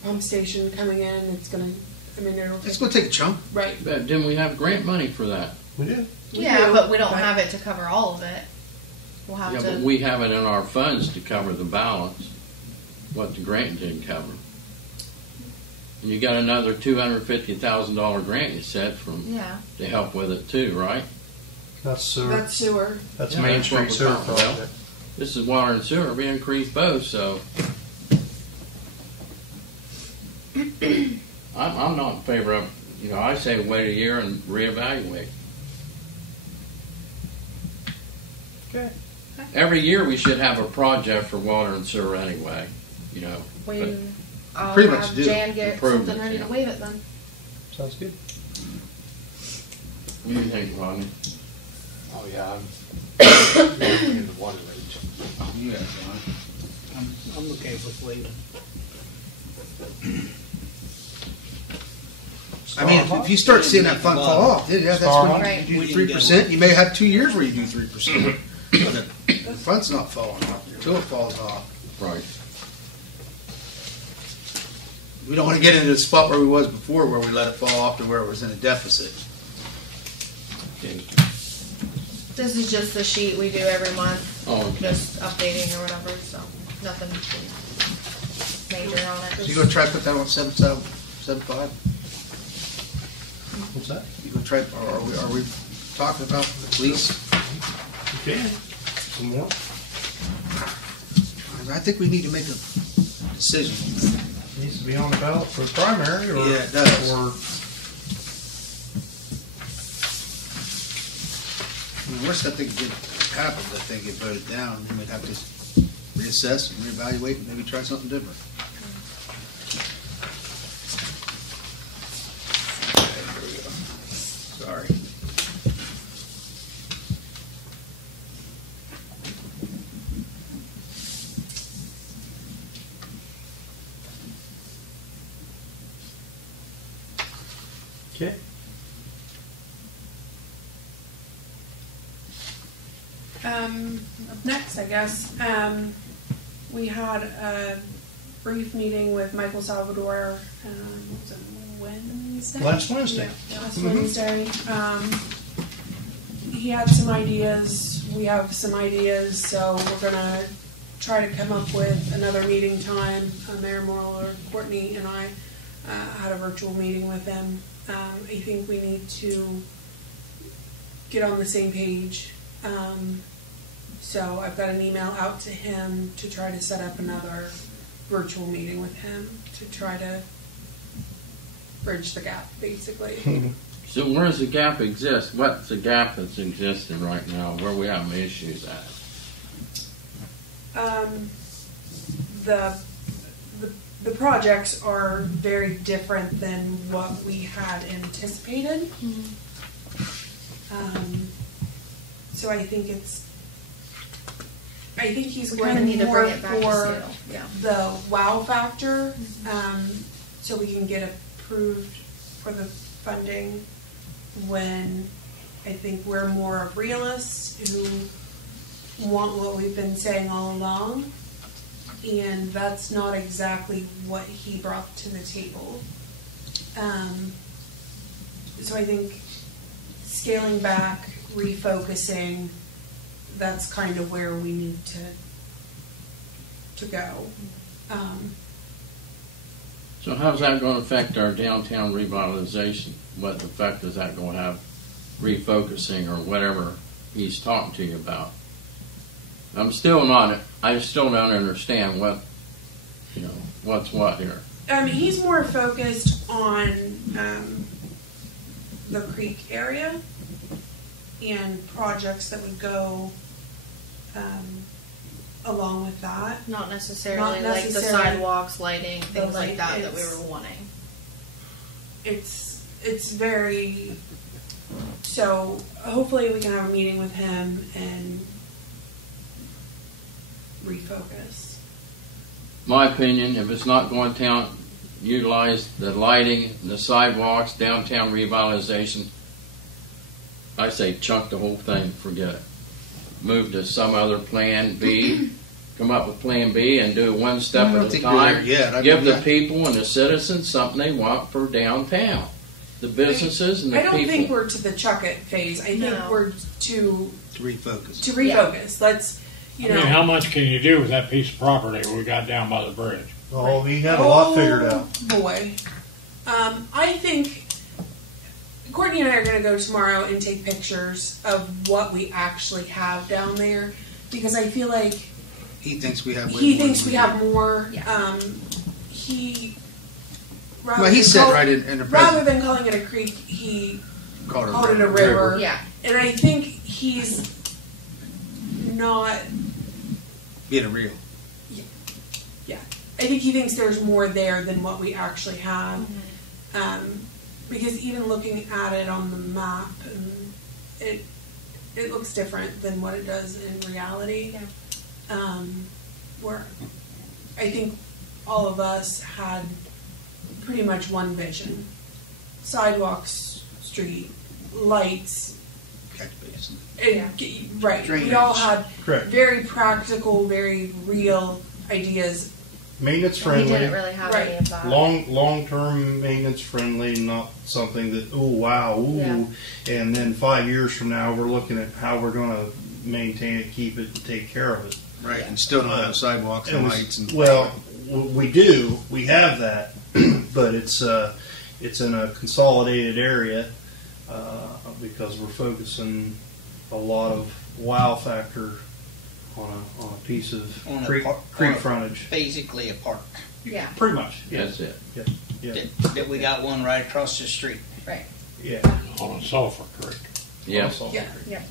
pump station coming in, it's going to take a chunk. Right. But didn't we have grant money for that? We do. Yeah, but we don't have it to cover all of it. We'll have Yeah, to. but we have it in our funds to cover the balance, what the grant didn't cover. And you got another $250,000 grant you said to help with it too, right? That's sewer. That's sewer. That's Yeah, Main that's what Street we're sewer talking about. project. This is water and sewer. We increased both, so I'm not in favor of. I say wait a year and reevaluate. Okay. Every year we should have a project for water and sewer anyway. I'll Pretty much have do. Jan get Improvements, something ready yeah. to waive it then. Sounds good. What do you think, Rodney? Oh, yeah, I'm in the water rates. Yeah, I'm okay with waiving. I mean, if you start seeing that fund fall off, that's when Right. you do 3%. You may have 2 years where you do 3%. But the fund's not falling off until it falls off. Right. We don't want to get into the spot where we was before, where we let it fall off to where it was in a deficit. This is just the sheet we do every month, Oh, okay. just updating or whatever, so nothing major on it. So you gonna try to put that on 7.75? What's that? You gonna try, or are we talking about the police? Okay. Some more? I think we need to make a decision. Needs to be on the ballot for the primary, or Yeah, it does. or The worst I think could happen is if they get voted down, we might have to reassess and reevaluate and maybe try something different. Okay, here we go. Sorry. okay. Up next, I guess, we had a brief meeting with Michael Salvador, what was it, Wednesday? Last Wednesday. Yeah, last Wednesday. He had some ideas, we have some ideas, so we're gonna try to come up with another meeting time. Mayor Morrill or Courtney and I had a virtual meeting with them. I think we need to get on the same page. So I've got an email out to him to try to set up another virtual meeting with him to try to bridge the gap, basically. So where does the gap exist? What's the gap that's existing right now? Where we have issues at? The projects are very different than what we had anticipated. So I think he's We going kinda need to more bring it back to for scale. Yeah. the wow factor, so we can get approved for the funding when I think we're more of realists who want what we've been saying all along, and that's not exactly what he brought to the table. So I think scaling back, refocusing, that's kind of where we need to go. So how's that going to affect our downtown revitalization? What effect is that going to have, refocusing or whatever he's talking to you about? I still don't understand what's what here. He's more focused on the creek area and projects that would go along with that. Not necessarily Not like the necessarily sidewalks, lighting, things like that we it's- were wanting. It's very, so hopefully we can have a meeting with him and refocus. My opinion, if it's not going to utilize the lighting, the sidewalks, downtown revitalization, I say chunk the whole thing, forget it. Move to some other plan B, come up with plan B and do it one step I don't at a think we're there time. yet. Give the people and the citizens something they want for downtown. The businesses and the I don't people. think we're to the chuck it phase. I think No. we're to refocus. refocus. Let's, I mean, how much can you do with that piece of property we got down by the bridge? Oh, he had a lot figured out. Boy. I think Courtney and I are going to go tomorrow and take pictures of what we actually have down there, because I feel like He thinks we have. he thinks we have more. Yeah. He said right in the rather president than calling it a creek, he called it a river. Yeah. And I think he's not. being a real. I think he thinks there's more there than what we actually have. Because even looking at it on the map, and it looks different than what it does in reality. Yeah. Where I think all of us had pretty much one vision: sidewalks, street, lights. Catch basin. And, right. Drainage. We all had Correct. very practical, very real ideas. Maintenance He friendly. didn't really have any of that. Long-term maintenance friendly, not something that, ooh, wow, ooh. Yeah. And then 5 years from now, we're looking at how we're going to maintain it, keep it, and take care of it. Right, and still don't have sidewalks and lights. And Well, we do. We have that, but it's in a consolidated area because we're focusing a lot of wow factor on a piece of On a creek park. frontage. Basically a park. Yeah. Pretty much. Yeah. That's it. Yeah. That we got one right across the street. Right. Yeah. On a sulfur creek. Yeah. Also. Yeah. Yeah.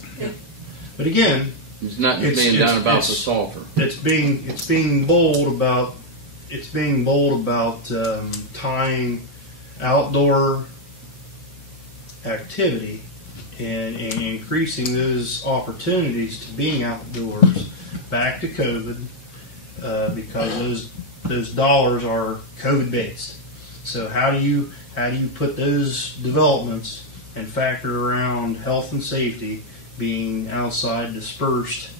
But again, There's nothing It's- being it's- done about it's- the sulfur. it's being bold about tying outdoor activity and increasing those opportunities to being outdoors back to COVID because those dollars are COVID based. So how do you put those developments and factor around health and safety being outside dispersed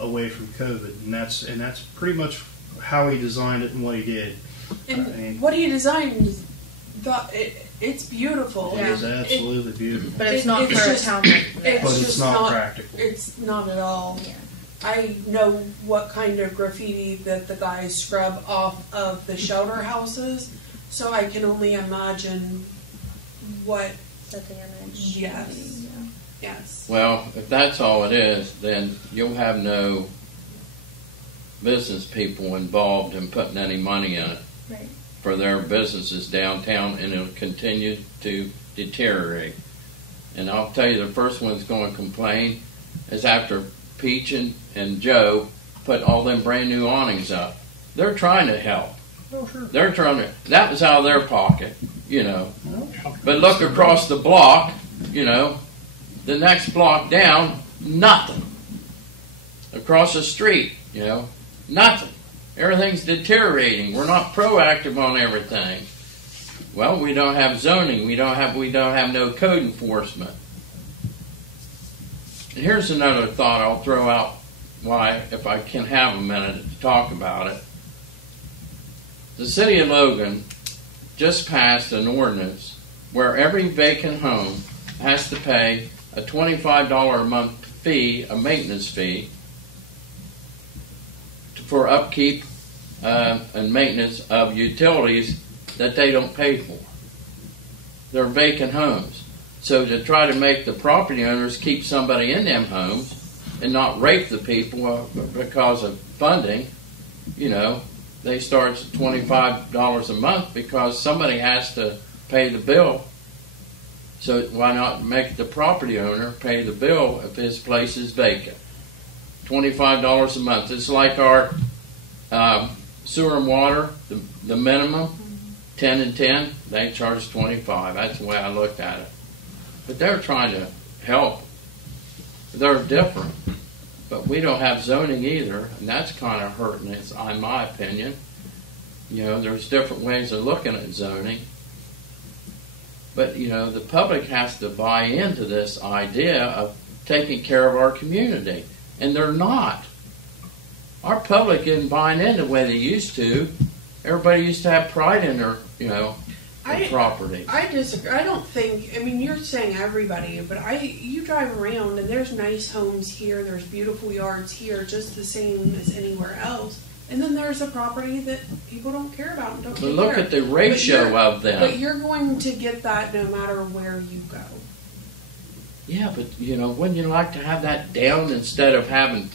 away from COVID, and that's pretty much how he designed it and what he did. And what he designed, it's beautiful. It is absolutely beautiful, But it's not it's for just- a town like this. but it's just not practical. It's not at all. Yeah. I know what kind of graffiti that the guys scrub off of the shelter houses, so I can only imagine what. Set the image. Yes. Yeah. Yes. Well, if that's all it is, then you'll have no business people involved in putting any money in it Right. for their businesses downtown, and it'll continue to deteriorate. And I'll tell you, the first one that's going to complain is after Peach and Joe put all them brand new awnings up. They're trying to help. Oh, sure. They're trying to. That was out of their pocket, But look across the block, the next block down, nothing. Across the street, nothing. Everything's deteriorating. We're not proactive on everything. Well, we don't have zoning. We don't have no code enforcement. And here's another thought I'll throw out. Why, if I can have a minute to talk about it. The city of Logan just passed an ordinance where every vacant home has to pay a $25 a month fee, a maintenance fee, for upkeep and maintenance of utilities that they don't pay for. They're vacant homes. So to try to make the property owners keep somebody in them homes and not rape the people because of funding, you know, they start at $25 a month because somebody has to pay the bill. So why not make the property owner pay the bill if his place is vacant? $25 a month. It's like our sewer and water, the minimum, 10 and 10, they charge 25. That's the way I looked at it. But they're trying to help. They're different. But we don't have zoning either, and that's kind of hurting us, in my opinion. You know, there's different ways of looking at zoning. But, you know, the public has to buy into this idea of taking care of our community. And they're not. Our public isn't buying in the way they used to. Everybody used to have pride in their, you know, their property. I disagree. I don't think, I mean, you're saying everybody, but you drive around and there's nice homes here, there's beautiful yards here, just the same as anywhere else. And then there's a property that people don't care about and don't care. But look at the ratio of them. But you're going to get that no matter where you go. Yeah, but, you know, wouldn't you like to have that down instead of having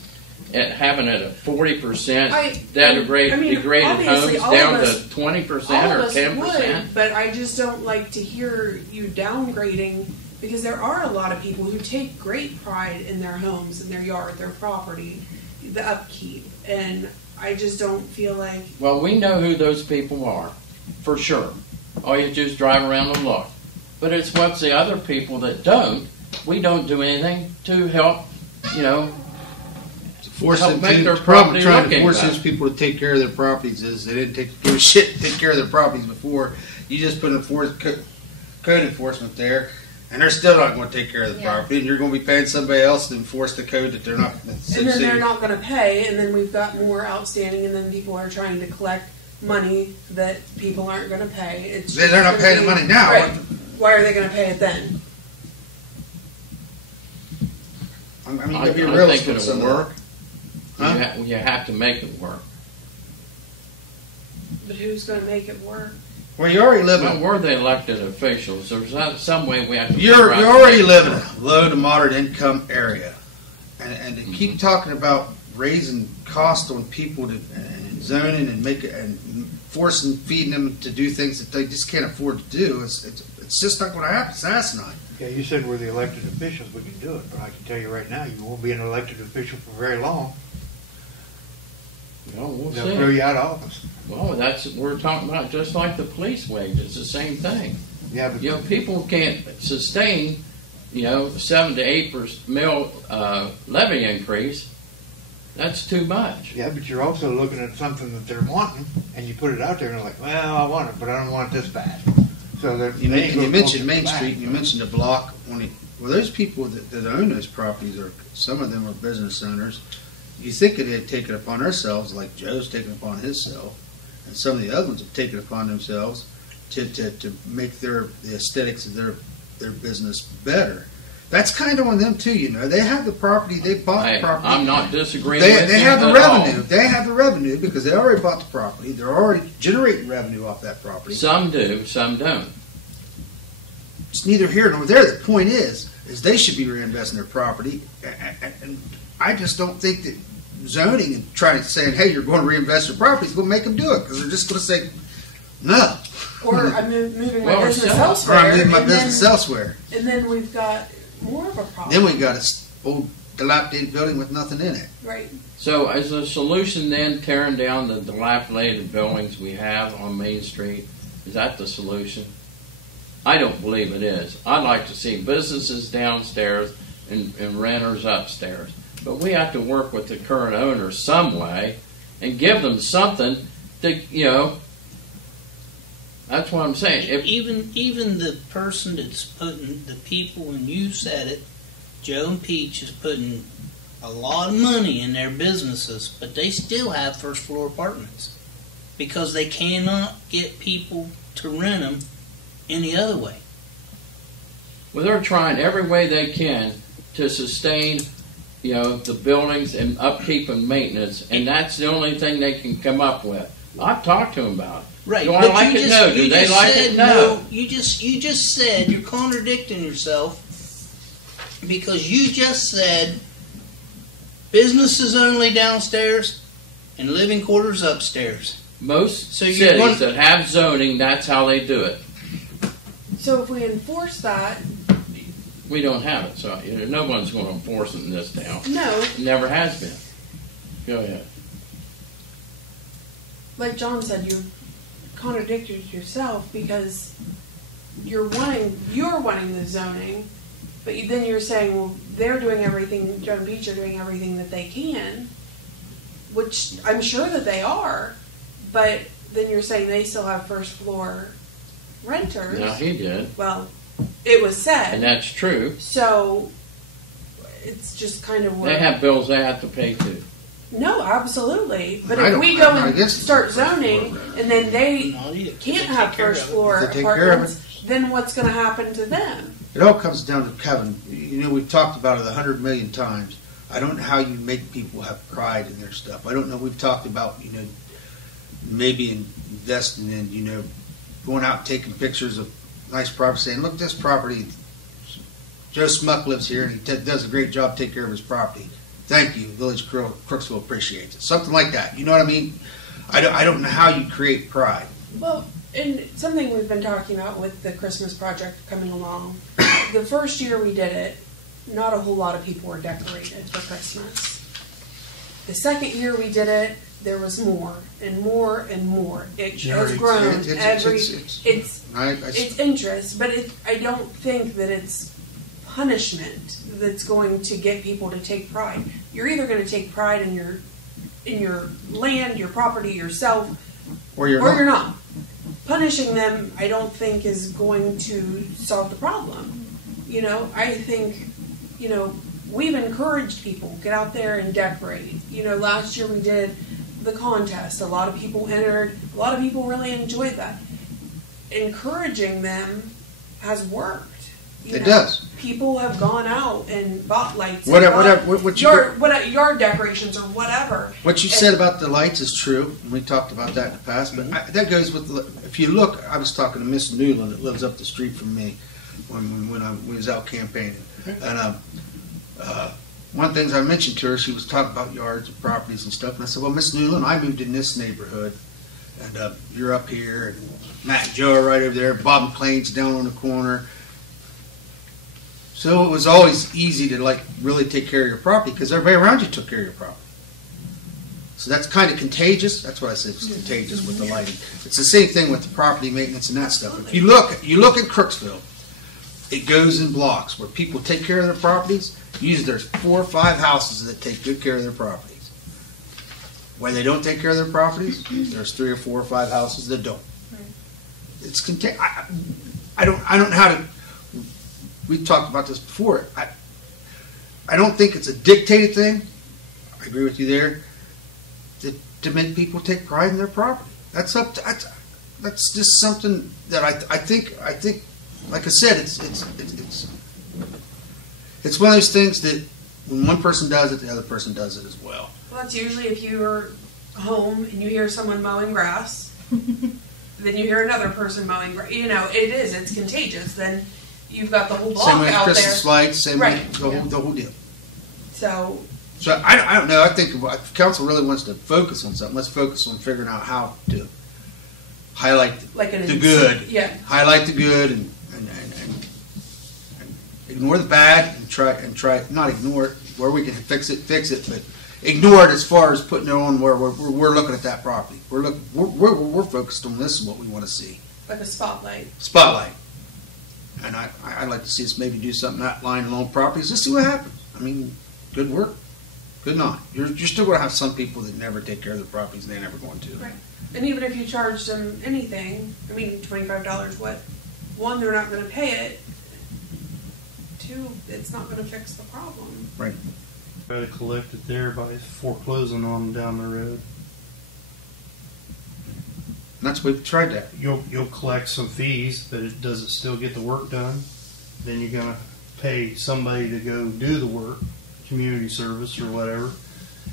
it at 40% degraded homes down to 20% or 10%? Would, but I just don't like to hear you downgrading, because there are a lot of people who take great pride in their homes, in their yard, their property, the upkeep, and I just don't feel like... Well, we know who those people are, for sure. All you do is drive around and look. But it's what's the other people that don't. We don't do anything to help, you know, help make their property trying to looking force better. those people to take care of their properties is they didn't give a shit to take care of their properties before. You just put code enforcement there, and they're still not going to take care of the property, and you're going to be paying somebody else to enforce the code that they're not. And then they're not going to pay, and then we've got more outstanding, and then people are trying to collect money that people aren't going to pay. They're not paying the money now. Right. Why are they going to pay it then? I mean, I think it'll work. Huh? You have to make it work. But who's going to make it work? Well, you already live. Well, we're the elected officials. There's not some way we have to. You're already living in a low to moderate income area, and to keep talking about raising cost on people and zoning and feeding them to do things that they just can't afford to do. It's just not going to happen. It's asinine. Yeah, you said we're the elected officials. We can do it, but I can tell you right now, you won't be an elected official for very long. Well, we'll They'll see. throw you out of office. Well, we're talking about just like the police wage. It's the same thing. Yeah, but You know, people can't sustain, 7 to 8% levy increase. That's too much. yeah, but you're also looking at something that they're wanting, and you put it out there, and they're like, well, I want it, but I don't want it this bad. So You mentioned Main Street. You mentioned the block. Well, those people that own those properties some of them are business owners. You think that they'd take it upon themselves, like Joe's taken upon himself, and some of the other ones have taken upon themselves to make the aesthetics of their business better. That's kind of on them too, They have the property. They bought the property. I'm not disagreeing with you They have the at revenue. all. They have the revenue because they already bought the property. They're already generating revenue off that property. Some do, some don't. It's neither here nor there. The point is they should be reinvesting their property. And I just don't think that zoning and trying to say, hey, you're going to reinvest your property is going to make them do it, because they're just going to say, no. Or I'm moving my Well, business or elsewhere. Or I'm moving my and business then, elsewhere. And then we've got more of a problem. Then we got an old dilapidated building with nothing in it. Right. So is the solution then tearing down the dilapidated buildings we have on Main Street? Is that the solution? I don't believe it is. I'd like to see businesses downstairs and renters upstairs. But we have to work with the current owners some way and give them something to, That's what I'm saying. Even the person that's putting the people, and you said it, Joe and Peach is putting a lot of money in their businesses, but they still have first floor apartments because they cannot get people to rent them any other way. Well, they're trying every way they can to sustain, the buildings and upkeep and maintenance, and that's the only thing they can come up with. I've talked to them about it. Right. Do I like it? No. Do they like it? No. You just said you're contradicting yourself because you just said businesses only downstairs and living quarters upstairs. Most cities that have zoning, that's how they do it. So if we enforce that, we don't have it, so no one's going to enforce it in this town. No. It never has been. Go ahead. Like John said, you contradicted yourself because you're wanting the zoning, but then you're saying, well, they're doing everything, Joe and Beach are doing everything that they can, which I'm sure that they are, but then you're saying they still have first floor renters. No, he did. Well, it was said. And that's true. So it's just kind of they have bills they have to pay too. No, absolutely. But if we go and start zoning and then they can't have first floor apartments, then what's going to happen to them? It all comes down to Kevin. We've talked about it 100 million times. I don't know how you make people have pride in their stuff. I don't know. We've talked about, maybe investing in, going out and taking pictures of nice property, saying, look, this property, Joe Smuck lives here and he does a great job taking care of his property. Thank you, Village Crooksville appreciates it. Something like that. You know what I mean? I don't know how you create pride. Well, and something we've been talking about with the Christmas project coming along, the first year we did it, not a whole lot of people were decorated for Christmas. The second year we did it, there was more and more and more. It has grown. It's interest, but I don't think that it's punishment that's going to get people to take pride. You're either going to take pride in your land, your property, yourself, or you're not. Punishing them, I don't think, is going to solve the problem. I think, we've encouraged people, get out there and decorate. Last year we did the contest. A lot of people entered. A lot of people really enjoyed that. Encouraging them has worked. It does. People have gone out and bought lights. Yard decorations or whatever. What you said about the lights is true. We talked about that in the past. But that goes with, if you look, I was talking to Miss Newland that lives up the street from me when I was out campaigning. And one of the things I mentioned to her, she was talking about yards and properties and stuff. And I said, well, Miss Newland, I moved in this neighborhood. And you're up here. And Matt and Joe are right over there. Bob McLean's down on the corner. So it was always easy to really take care of your property because everybody around you took care of your property. So that's kind of contagious. That's what I said. It's contagious with the lighting. It's the same thing with the property maintenance and that stuff. If you look at Crooksville, it goes in blocks where people take care of their properties. Usually there's 4 or 5 houses that take good care of their properties. Where they don't take care of their properties, there's 3 or 4 or 5 houses that don't. It's I don't know how to. We've talked about this before. I don't think it's a dictated thing. I agree with you there. To make people take pride in their property. That's just something that I think. Like I said, it's one of those things that when one person does it, the other person does it as well. Well, that's usually if you're home and you hear someone mowing grass, then you hear another person mowing grass. It's contagious. Then you've got the whole block same way out there. Christmas lights, same way the whole deal. So I don't know. I think if council really wants to focus on something, let's focus on figuring out how to highlight the good. Yeah. Highlight the good and ignore the bad and try not ignore it where we can fix it, but ignore it as far as putting it on where we're looking at that property. We're focused on this is what we want to see. Like a spotlight. And I'd like to see us maybe do something that line along properties. Just see what happens. I mean, good work. Could not. You're still going to have some people that never take care of their properties and they're never going to. Right. And even if you charged them anything, I mean, $25, what? One, they're not going to pay it. Two, it's not going to fix the problem. Right. Try to collect it there by foreclosing on them down the road. And that's we've tried that. You'll collect some fees, but does it still get the work done? Then you're gonna pay somebody to go do the work, community service or whatever,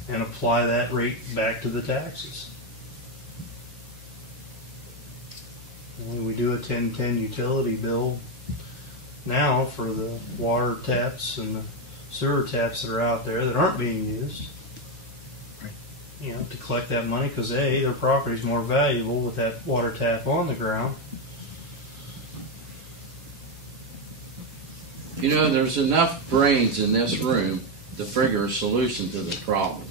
and apply that rate back to the taxes. When we do a 1010 utility bill now for the water taps and the sewer taps that are out there that aren't being used, right, you know, to collect that money because A, their property's more valuable with that water tap on the ground. You know, there's enough brains in this room to figure a solution to the problem.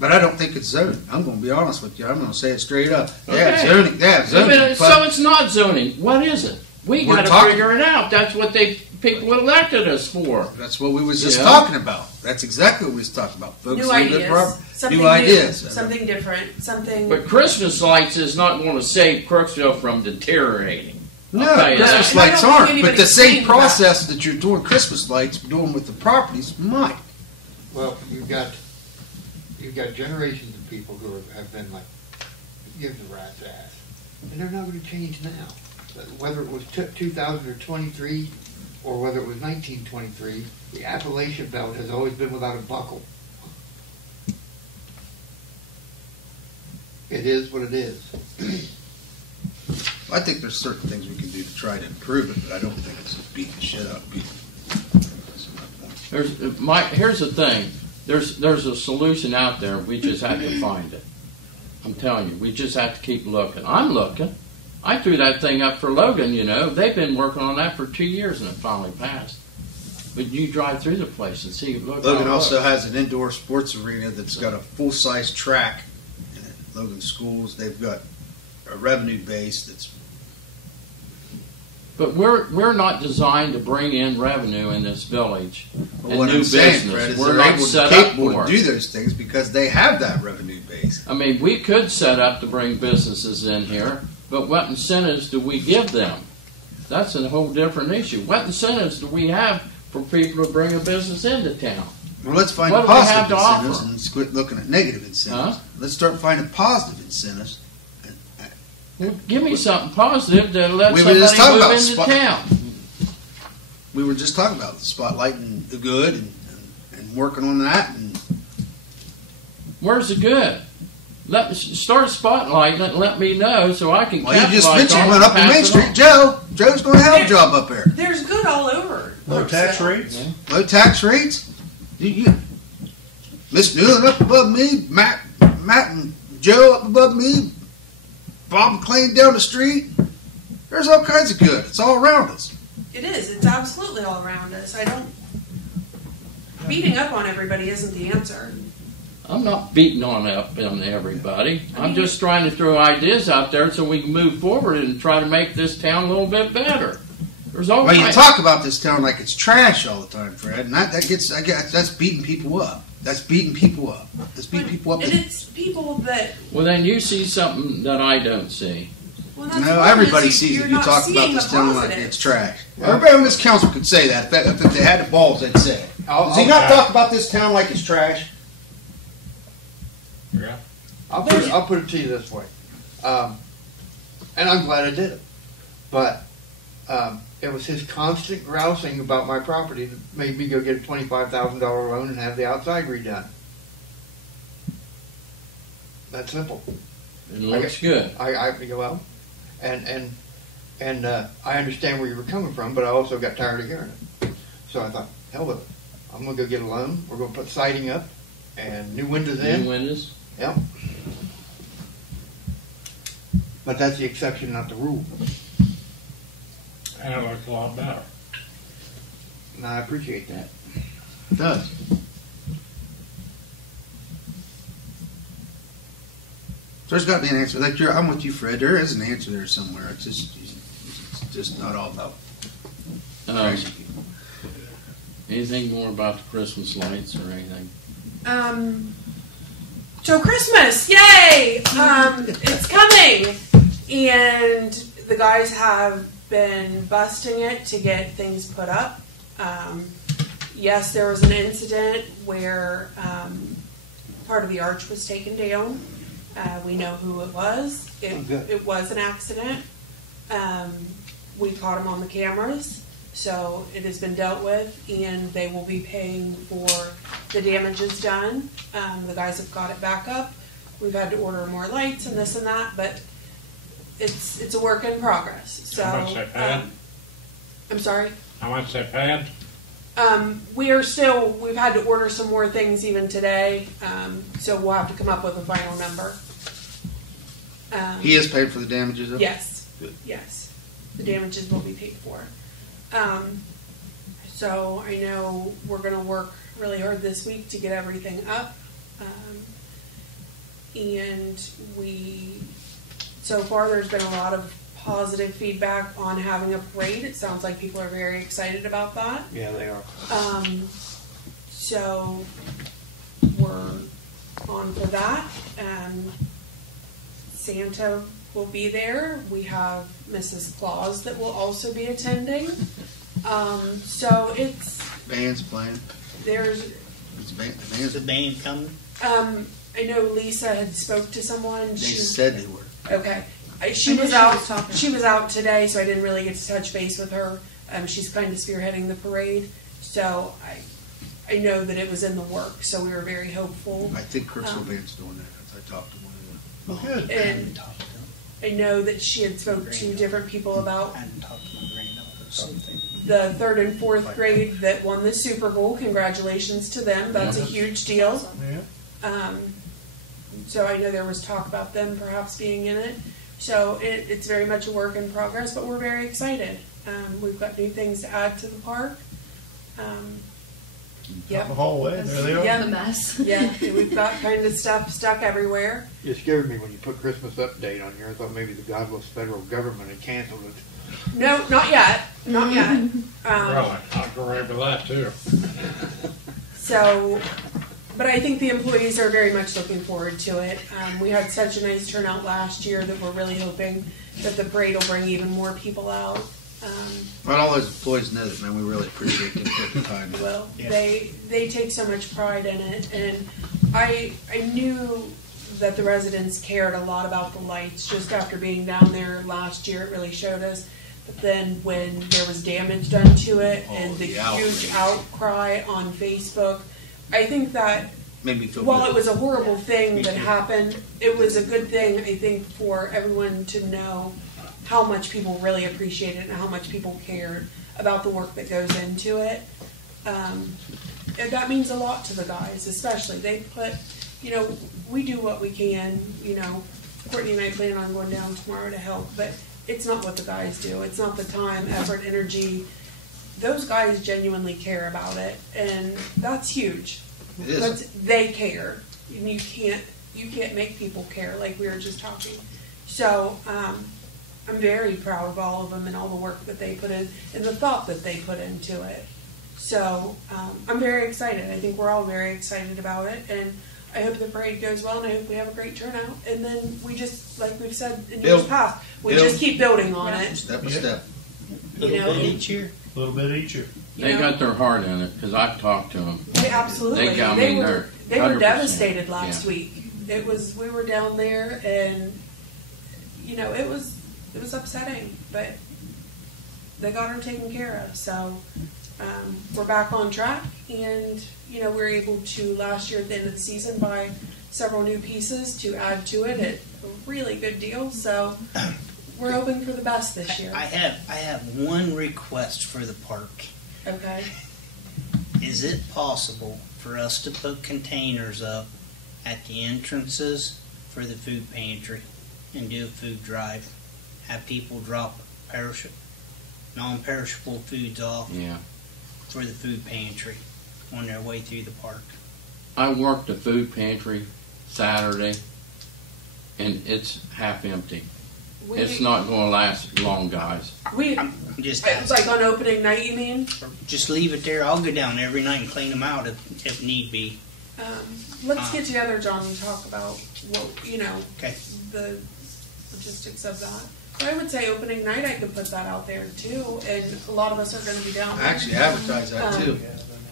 But I don't think it's zoning. I'm going to be honest with you. I'm going to say it straight up. Okay. Yeah, zoning. Yeah, zoning. So it's not zoning. What is it? We got to figure it out. That's what people elected us for. That's what we was just talking about. That's exactly what we was talking about. Folks, New ideas. New ideas. Something different. Something. But Christmas lights is not going to save Crooksville from deteriorating. No, Christmas lights aren't. But the same process that you're doing Christmas lights, doing with the properties, might. Well, you've got generations of people who have been like, give the rat's ass, and they're not going to change now. Whether it was 2023 or whether it was 1923, the Appalachian Belt has always been without a buckle. It is what it is. I think there's certain things we can do to try to improve it, but I don't think it's just beating shit up people. Here's the thing. There's a solution out there. We just have to find it. I'm telling you, we just have to keep looking. I'm looking. I threw that thing up for Logan, you know. They've been working on that for 2 years and it finally passed. But you drive through the place and see. Logan also has an indoor sports arena that's got a full-size track in it. Logan Schools, they've got a revenue base that's... But we're not designed to bring in revenue in this village and what new I'm saying, business. Fred, is We're they're not able set to up capable for to do those things because they have that revenue base. I mean, we could set up to bring businesses in here, but what incentives do we give them? That's a whole different issue. What incentives do we have for people to bring a business into town? Well, let's find positive incentives and quit looking at negative incentives. Let's start finding positive incentives. Well, give me something positive to let somebody move into town. We were just talking about spotlighting the good and working on that. And where's the good? Let me start spotlighting it and let me know so I can capitalize on it. You just mentioned one up in Main Street. Joe's going to have a job up there. There's good all over. Low tax rates. Yeah. Low tax rates. Miss Newland up above me, Matt and Joe up above me, Bob McLean down the street. There's all kinds of good. It's all around us. It is. It's absolutely all around us. Beating up on everybody isn't the answer. I'm not beating on everybody. I'm just trying to throw ideas out there so we can move forward and try to make this town a little bit better. There's all well, you talk about this town like it's trash all the time, Fred, and that's beating people up. That's beating people up. That's beating people up. And it's people that... Well, then you see something that I don't see. Well, no, everybody sees it. You talk about this town like it's trash. Everybody on this council could say that. If they had the balls, they'd say it. Does he not talk about this town like it's trash? Yeah. I'll put it to you this way, and I'm glad I did it. But it was his constant grousing about my property that made me go get a $25,000 loan and have the outside redone. That's simple. It looks good. Well, and I understand where you were coming from, but I also got tired of hearing it. So I thought, hell with it. I'm going to go get a loan. We're going to put siding up and new windows in. New windows. Yep. But that's the exception, not the rule. And it looks a lot better. And I appreciate that. It does. There's got to be an answer. Like I'm with you, Fred. There is an answer there somewhere. It's just not all about trashing people. Anything more about the Christmas lights or anything? So Christmas, yay! It's coming, and the guys have been busting it to get things put up. Yes, there was an incident where part of the arch was taken down. We know who it was. It was an accident. We caught him on the cameras. So it has been dealt with, and they will be paying for the damages done. The guys have got it back up. We've had to order more lights and this and that, but it's a work in progress. So How much they paid? I'm sorry. How much they paid? We've had to order some more things even today, so we'll have to come up with a final number. He is paid for the damages, though? Yes. Good. Yes. The damages will be paid for. So I know we're going to work really hard this week to get everything up. And so far there's been a lot of positive feedback on having a parade. It sounds like people are very excited about that. Yeah, they are. So we're on for that. Santa will be there. We have Mrs. Claus that will also be attending. So it's Band's playing. there's Is the band coming? I know Lisa had spoke to someone. They said they were. Okay. She was out. She was out today, so I didn't really get to touch base with her. She's kind of spearheading the parade, so I know that it was in the works. So we were very hopeful. I think Crooksville Band's doing that. I talked to one of them. Well, good. And I know that she had spoke to different people about I hadn't talked to my granddaughter. Something. the 3rd and 4th grade that won the Super Bowl. Congratulations to them. That's a huge deal. Yeah. So I know there was talk about them perhaps being in it. So it's very much a work in progress, but we're very excited. We've got new things to add to the park. Yep. The hallway, there they are. Yeah, The mess. yeah, we've got kind of stuff stuck everywhere. It scared me when you put Christmas update on here. I thought maybe the godless federal government had canceled it. No, not yet. Not yet. Really? I'll go right with that too. So, but I think the employees are very much looking forward to it. We had such a nice turnout last year that we're really hoping that the parade will bring even more people out. Well, all those employees know that, man. We really appreciate them taking the time. Well, they take so much pride in it, and I knew that the residents cared a lot about the lights. Just after being down there last year, it really showed us. But then when there was damage done to it and the huge outcry on Facebook, I think that Made me feel while good. it was a horrible thing that happened, it was a good thing, I think, for everyone to know how much people really appreciate it and how much people cared about the work that goes into it. And that means a lot to the guys, especially. They put, we do what we can. Courtney and I plan on going down tomorrow to help, but it's not what the guys do. It's not the time, effort, energy. Those guys genuinely care about it, and that's huge. It is. They care, and you can't make people care like we were just talking. So I'm very proud of all of them and all the work that they put in and the thought that they put into it. So I'm very excited. I think we're all very excited about it, and I hope the parade goes well, and I hope we have a great turnout. And then we just, like we've said in years past, we just keep building on it. Step by step. A little bit each year. A little bit each year. They got their heart in it because I've talked to them. Absolutely. They got They me were there. they were 100%. devastated last Yeah. week. We were down there, and it was upsetting, but they got her taken care of. So we're back on track, and we were able to last year at the end of the season buy several new pieces to add to it at a really good deal. So we're hoping for the best this year. I have one request for the park. Okay. Is it possible for us to put containers up at the entrances for the food pantry and do a food drive? Have people drop non-perishable foods off Yeah. for the food pantry on their way through the park. I worked the food pantry Saturday, and it's half empty. it's not going to last long, guys. Just It's like on opening night, you mean? just leave it there. I'll go down every night and clean them out if need be. Let's get together, John, and talk about what, Okay. the logistics of that. So I would say opening night, I could put that out there too, and a lot of us are going to be down there. Actually advertise that too.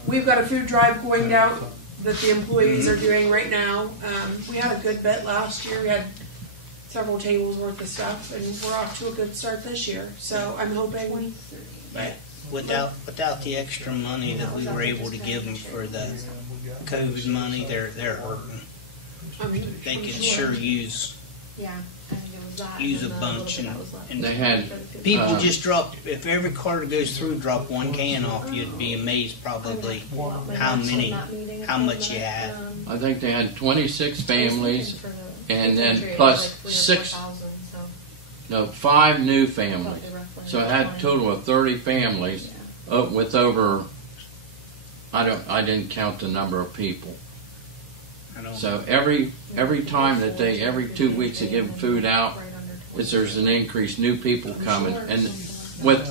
We've got a food drive going down that the employees are doing right now. We had a good bit last year. We had several tables worth of stuff, and we're off to a good start this year. So I'm hoping. But without the extra money that we were able to give them for the COVID money, they're hurting. They could sure use Yeah, I think it was that. use a and then bunch, little bit that was And left. they had people just drop. If every car that goes through drop one can off, you'd be amazed probably how much you had. I think they had 26 families, and then plus 5 new families. So it had a total of 30 families with over. I didn't count the number of people. So every time that every 2 weeks they give food out, there's an increase, new people coming, and with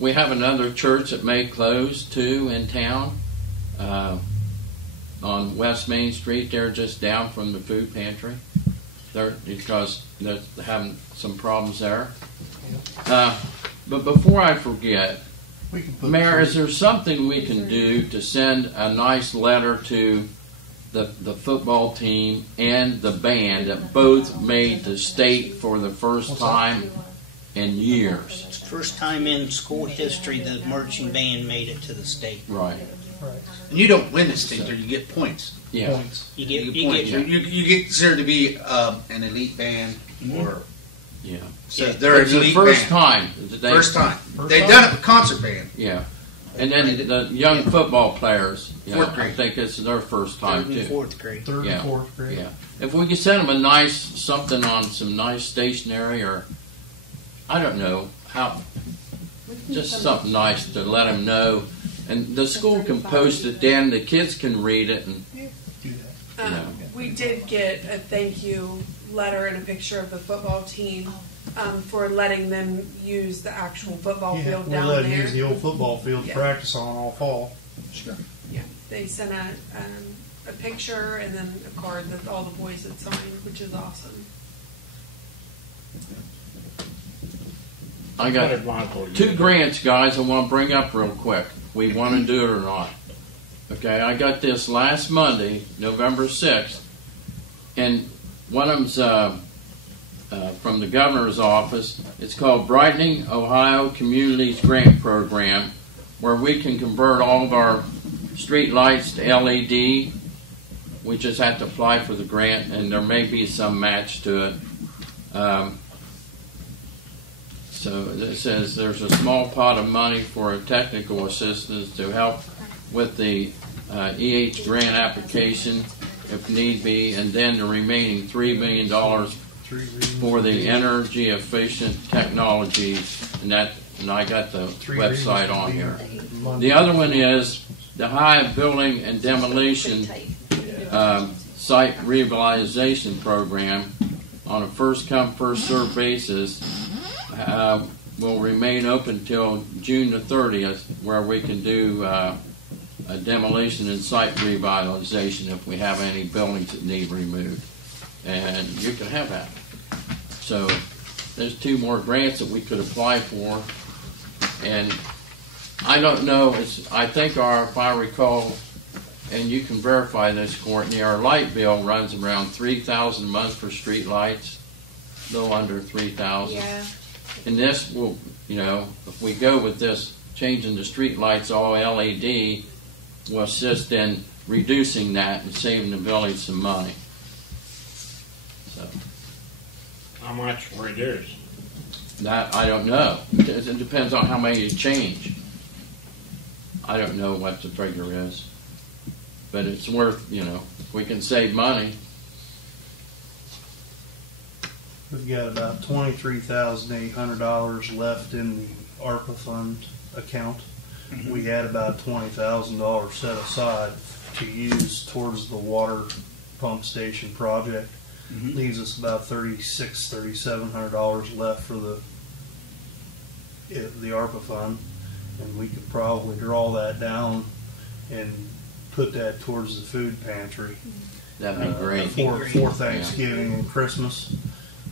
we have another church that may close too in town, on West Main Street. They're just down from the food pantry, because they're having some problems there. But before I forget, Mayor, is there something we can do to send a nice letter to the football team and the band that both made the state for the first time in years? It's the first time in school history the marching band made it to the state. Right. And you don't win the state there, you get points. Yeah. Points. You get You get considered to be an elite band, or Yeah. so they're It's an the elite first band. time. First time. They've done it with concert band. Yeah. And then the young football players, Fourth I grade. think it's their first time third and too. fourth grade. Third Yeah. and fourth grade. Yeah. If we could send them a nice something on some nice stationery, or I don't know how, just something nice to let them know, and the school can post it. Then the kids can read it, and Do that. We did get a thank you letter and a picture of the football team for letting them use the actual football Yeah, field we down let them there. use the old football field to Yeah. practice on all fall. Yeah, they sent a picture and then a card that all the boys had signed, which is awesome. I got 2 grants, guys, I want to bring up real quick. We want to do it or not. Okay, I got this last Monday, November 6th, and one of them's from the governor's office. It's called Brightening Ohio Communities Grant Program, where we can convert all of our street lights to LED. We just have to apply for the grant, and there may be some match to it. So it says there's a small pot of money for a technical assistance to help with the EH grant application if need be, and then the remaining $3 million for the energy efficient technologies, and I got the website on here. The other one is the Ohio Building and Demolition Site Revitalization Program on a first come first served basis. Will remain open till June the 30th, where we can do a demolition and site revitalization if we have any buildings that need removed, and you can have that. So there's 2 more grants that we could apply for, and I don't know. I think if I recall, and you can verify this, Courtney, our light bill runs around $3,000 a month for street lights, a little under $3,000. Yeah. And this will, if we go with this, changing the street lights all LED, will assist in reducing that and saving the village some money. So How much reduce? that I don't know. It depends on how many you change. I don't know what the figure is, but it's worth, if we can save money. We've got about $23,800 left in the ARPA fund account. We had about $20,000 set aside to use towards the water pump station project. leaves us about $3,700 left for the ARPA fund, and we could probably draw that down and put that towards the food pantry. That'd be great. For Thanksgiving and Christmas.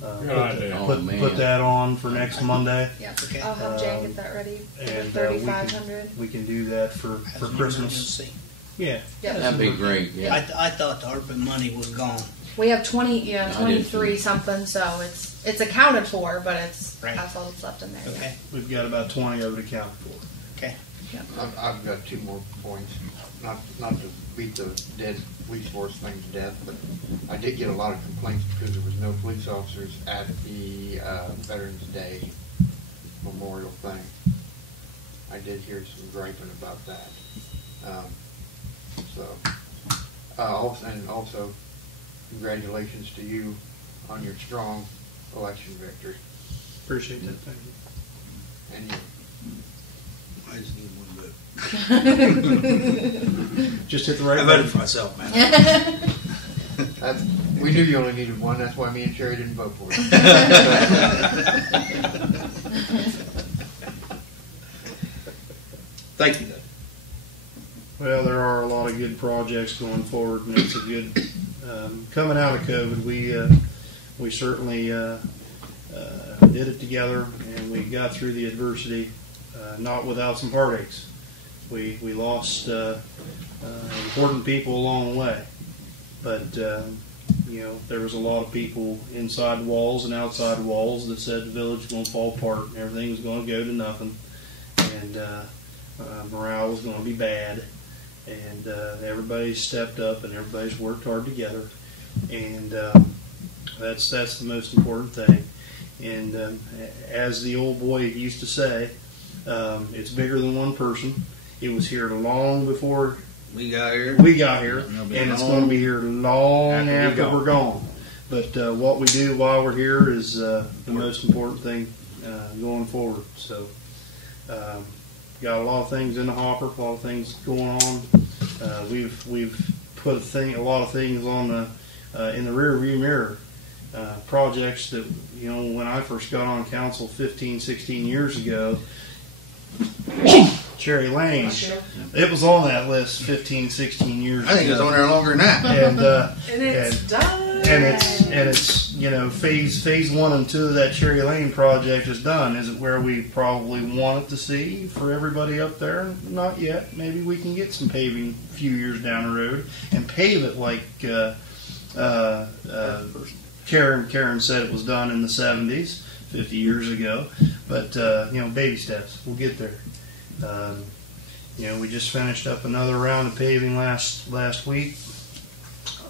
Good idea. Put that on for next Monday. Yeah. Okay. I'll have Jane get that ready for And 3,500. we can do that for As an Christmas. emergency. Yeah. Yeah. That'd be great. Yeah. I thought the ARPA money was gone. We have 23 too. something, so it's accounted for, but it's Right. that's all that's left in there. Okay. We've got about 20 of it accounted for. Okay. I've got 2 more points, not to beat the dead police force thing to death, but I did get a lot of complaints because there was no police officers at the Veterans Day memorial thing. I did hear some griping about that. Also, congratulations to you on your strong election victory. Appreciate that. Thank you. And you. I just need one vote. Just hit the right I voted button. for myself, man. We knew you only needed one. That's why me and Sherry didn't vote for it. Thank you, though. Well, there are a lot of good projects going forward, and it's a good coming out of COVID. We certainly did it together, and we got through the adversity, not without some heartaches. We lost important people along the way, but there was a lot of people inside walls and outside walls that said the village was going to fall apart and everything was going to go to nothing, and morale was going to be bad. And everybody's stepped up and everybody's worked hard together, and that's the most important thing. And as the old boy used to say, it's bigger than one person. It was here long before We got here. we got here, And it'll be and it's long going to be here long after after we're gone. But what we do while we're here is the most important thing going forward. So. Got a lot of things in the hopper, a lot of things going on. We've put a lot of things on the in the rear view mirror. Projects that, when I first got on council 15, 16 years ago, Cherry Lane, it was on that list 15, 16 years ago. I think it's on there longer than that. And it's done. and it's phase 1 and 2 of that Cherry Lane project is done. Is it where we probably want it to see for everybody up there? Not yet. Maybe we can get some paving a few years down the road and pave it like Karen said it was done in the 70s, 50 years ago. But baby steps. We'll get there. We just finished up another round of paving last week.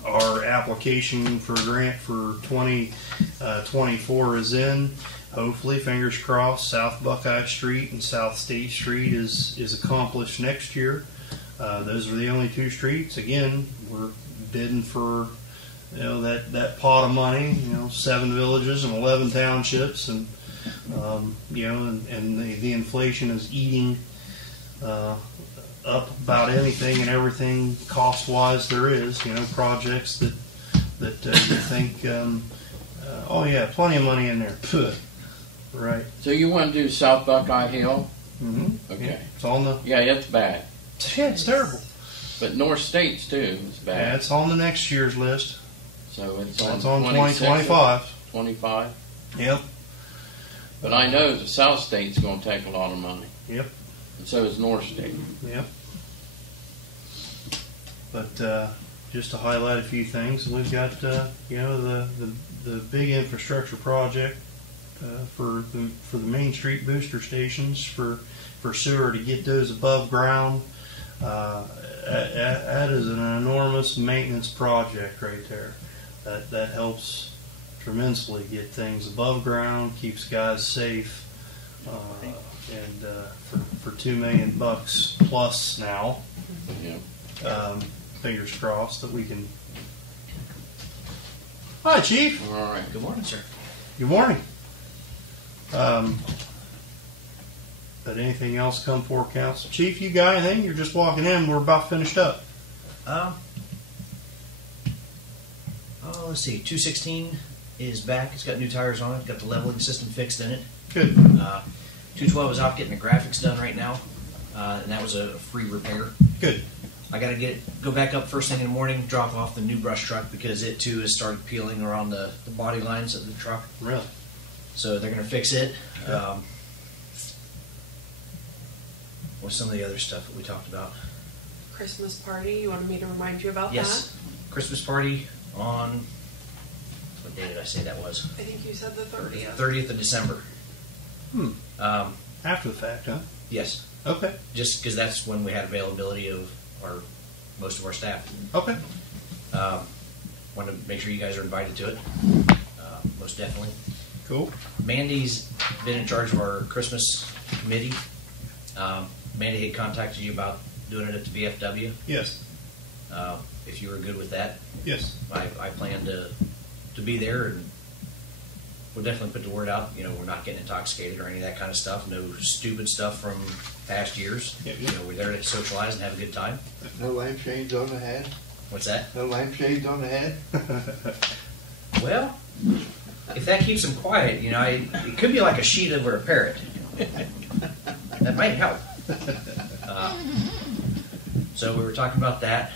Our application for grant for 2024 is in. Hopefully, fingers crossed, South Buckeye Street and South State Street is accomplished next year. Those are the only 2 streets. Again, we're bidding for that pot of money. 7 villages and 11 townships, and the inflation is eating up about anything and everything cost-wise there is. Projects that you think, oh yeah, plenty of money in there. Puh. Right. So you want to do South Buckeye Hill? Mm-hmm. Okay. Yeah, it's on the. Yeah, it's bad. Yeah, it's terrible. But North States too, it's bad. Yeah, it's on the next year's list. So it's It's on on 2025. 25. Yep. But I know the South State's going to take a lot of money. Yep. And so is North State. Yep. But just to highlight a few things, we've got the big infrastructure project for the Main Street booster stations for sewer to get those above ground. That is an enormous maintenance project right there. That helps tremendously get things above ground, keeps guys safe, and for $2 million plus now. Yeah. Fingers crossed that we can. Hi, Chief. All right. Good morning, sir. Good morning. Did anything else come for council? Chief, you got anything? You're just walking in. We're about finished up. I let's see, 216 is back. It's got new tires on it. Got the leveling system fixed in it. Good. 212 is out getting the graphics done right now, and that was a free repair. Good. I got to go back up first thing in the morning, drop off the new brush truck because it too has started peeling around the body lines of the truck. Really? So they're going to fix it. What's some of the other stuff that we talked about? Christmas party. You wanted me to remind you about Yes, Christmas party on, what day did I say that was? that? I think you said the 30th. 30th of December. After the fact, huh? Yes, Okay. just because that's when we had availability of most of our staff. Okay. Want to make sure you guys are invited to it. Most definitely. Cool. Mandy's been in charge of our Christmas committee. Mandy had contacted you about doing it at the VFW. Yes. If you were good with that, Yes. I plan to be there, and we'll definitely put the word out. You know, we're not getting intoxicated or any of that kind of stuff. No stupid stuff from past years. Yeah. You know, we're there to socialize and have a good time. No lampshades on the head? What's that? No lampshades on the head? Well, if that keeps them quiet, you know, it could be like a sheet over a parrot. That might help. So we were talking about that.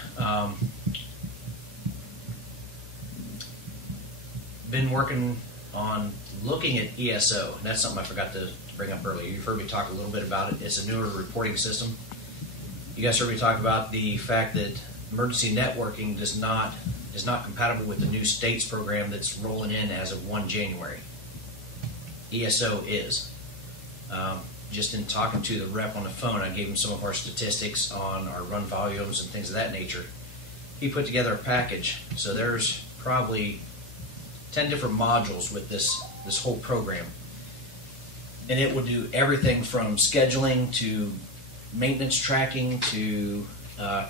Been working on looking at ESO. And that's something I forgot to bring up earlier. You've heard me talk a little bit about it. It's a newer reporting system. You guys heard me talk about the fact that emergency networking is not compatible with the new states program that's rolling in as of 1 January. ESO is. Just in talking to the rep on the phone, I gave him some of our statistics on our run volumes and things of that nature. He put together a package. So there's probably 10 different modules with this whole program. And it will do everything from scheduling to maintenance tracking to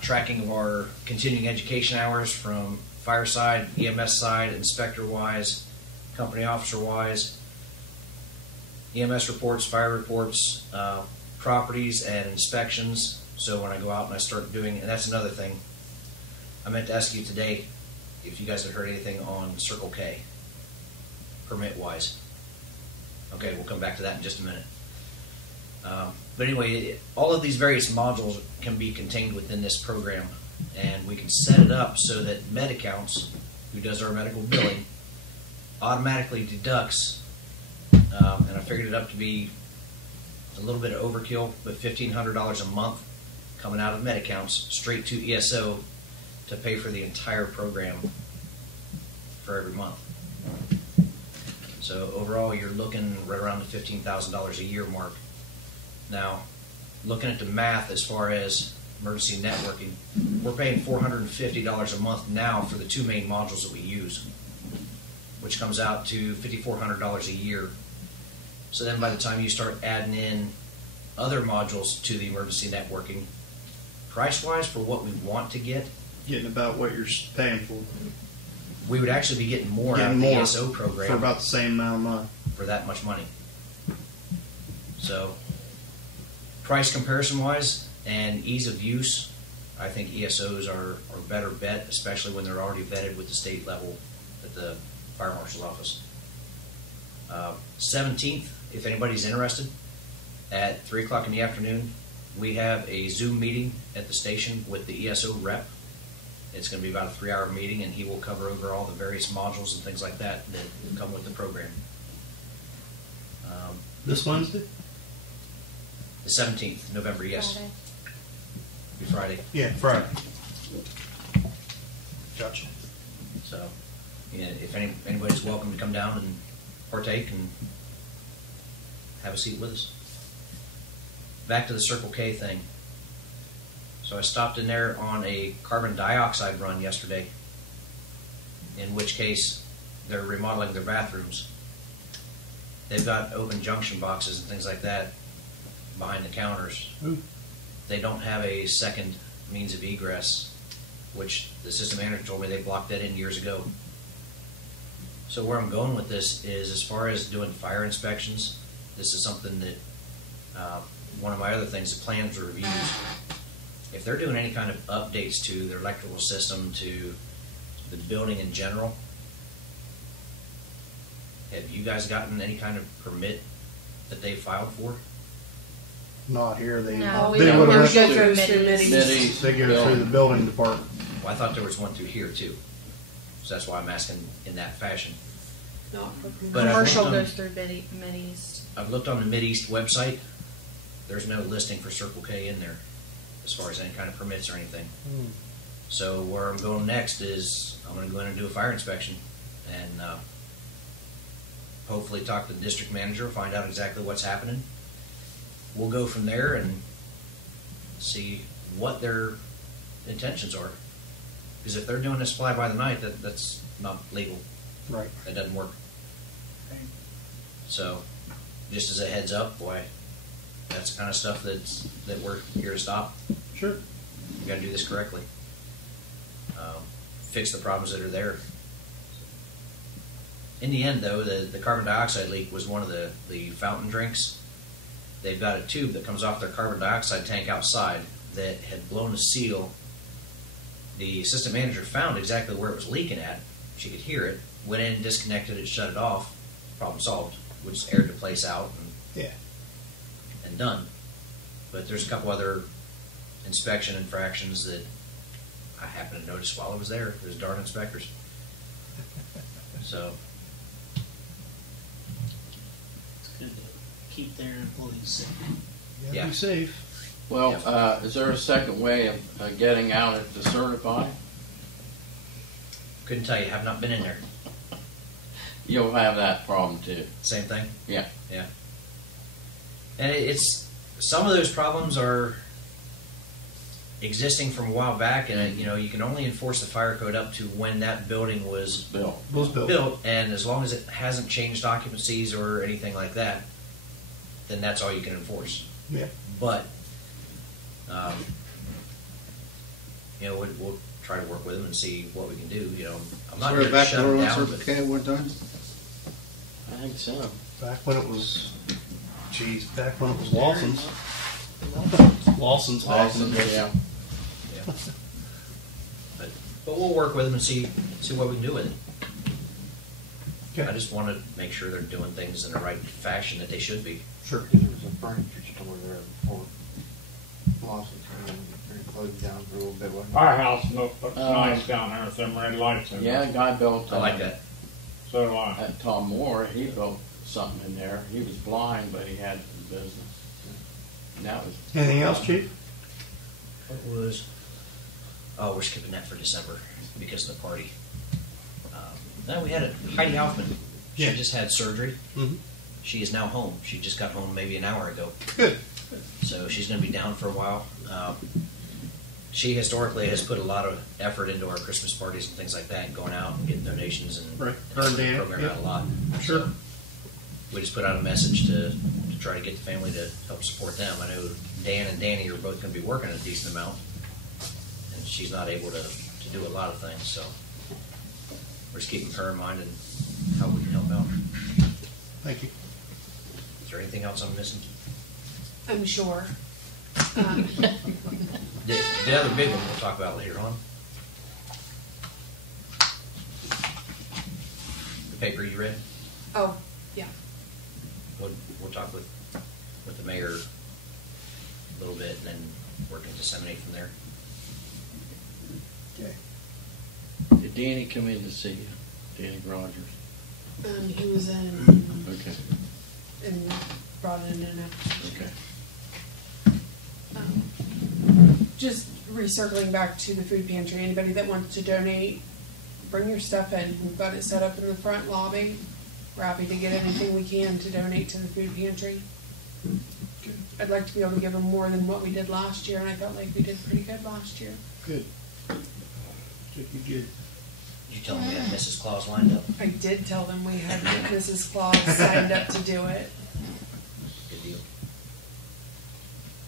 tracking of our continuing education hours from fire side, EMS side, inspector wise, company officer wise, EMS reports, fire reports, properties and inspections. So when I go out and I start doing, and that's another thing, I meant to ask you today if you guys had heard anything on Circle K, permit wise. Okay, we'll come back to that in just a minute. But anyway, all of these various modules can be contained within this program, and we can set it up so that MedAccounts, who does our medical billing, automatically deducts, and I figured it up to be a little bit of overkill, but $1,500 a month coming out of MedAccounts straight to ESO to pay for the entire program for every month. So overall, you're looking right around the $15,000 a year mark. Now, looking at the math as far as emergency networking, we're paying $450 a month now for the two main modules that we use, which comes out to $5,400 a year. So then by the time you start adding in other modules to the emergency networking, price-wise for what we want to get, Getting about what you're paying for. we would actually be getting more out of the ESO program for about the same amount of money. for that much money. So, price comparison-wise and ease of use, I think ESOs are a better bet, especially when they're already vetted with the state level at the fire marshal's office. 17th, if anybody's interested, at 3 o'clock in the afternoon, we have a Zoom meeting at the station with the ESO rep. It's going to be about a 3-hour meeting, and he will cover over all the various modules and things like that come with the program. This Wednesday? The 17th, November, yes. Friday. Be Friday. Yeah, Friday. Gotcha. So, yeah, if anybody's welcome to come down and partake and have a seat with us. Back to the Circle K thing. So I stopped in there on a carbon dioxide run yesterday, in which case they're remodeling their bathrooms. They've got open junction boxes and things like that behind the counters. Ooh. They don't have a second means of egress, which the system manager told me they blocked that in years ago. So where I'm going with this is, as far as doing fire inspections, this is something that one of my other things, the plans reviews. If they're doing any kind of updates to their electrical system, to the building in general, have you guys gotten any kind of permit that they filed for? Not here. They No, they would Ours have goes through Middies. Middies. they go through the building department. Well, I thought there was one through here too. So that's why I'm asking in that fashion. Not for But I commercial. Commercial looked on- goes through Mid-East. I've looked on the Mideast website. There's no listing for Circle K in there as far as any kind of permits or anything. So where I'm going next is I'm going to go in and do a fire inspection and hopefully talk to the district manager, find out exactly what's happening. We'll go from there and see what their intentions are. Because if they're doing this fly by the night, that's not legal. Right. That doesn't work. So, just as a heads up, boy, that's the kind of stuff that we're here to stop. Sure. We got to do this correctly. Fix the problems that are there. In the end, though, the carbon dioxide leak was one of the fountain drinks. They've got a tube that comes off their carbon dioxide tank outside that had blown a seal. The assistant manager found exactly where it was leaking at. She could hear it, went in, disconnected it, shut it off. Problem solved. We just aired the place out and done. But there's a couple other inspection infractions that I happened to notice while I was there. There's darn inspectors. So, It's good to keep their employees safe. Yeah. Be safe. Well, Yep. is there a second way of getting out it to certify? couldn't tell you. Have not been in there. You'll have that problem too. Same thing. Yeah. Yeah. And it's some of those problems are existing from a while back, and you can only enforce the fire code up to when that building was Bill. Was built. built, and as long as it hasn't changed occupancies or anything like that, then that's all you can enforce. Yeah. But we'll try to work with them and see what we can do. I'm not Sort going of to back shut door them on down, Circle but K at one time. I think so. Back when it was, back when it was Lawson's. Lawson's back in the day. Yeah. yeah. But we'll work with them and see what we can do with it. Okay. I just want to make sure they're doing things in the right fashion that they should be. Sure. There was a furniture store there before Lawson's, and they closed down for a little bit, wasn't it? Our house looks nice down there with them red lights in Yeah, it. the guy built. I like that. So do I. Tom Moore, he built something in there. He was blind, but he had the business. And that was. Anything else, Chief? What was? Oh, we're skipping that for December because of the party. Then we had Heidi Hoffman. She Yeah. just had surgery. Mm-hmm. She is now home. She just got home maybe an hour ago. Good. So she's going to be down for a while. She historically has put a lot of effort into our Christmas parties and things like that, and going out and getting donations and Right. and helping the Dan, program yeah. out a lot. Sure. So we just put out a message to try to get the family to help support them. I know Dan and Danny are both going to be working a decent amount, and she's not able to do a lot of things. So we're just keeping her in mind and how we can help out. Thank you. Is there anything else I'm missing? I'm sure. The other big one we'll talk about later on. The paper you read. Oh, yeah. We'll talk with the mayor a little bit, and then work and disseminate from there. Okay. Did Danny come in to see you? Danny Rogers. He was in Okay. and brought it in after. Okay. Just recircling back to the food pantry, anybody that wants to donate, bring your stuff in. We've got it set up in the front lobby. We're happy to get anything we can to donate to the food pantry. I'd like to be able to give them more than what we did last year, and I felt like we did pretty good last year. Good. Should be good. Did you tell them we had Mrs. Claus lined up? I did tell them we had Mrs. Claus signed up to do it. Good deal.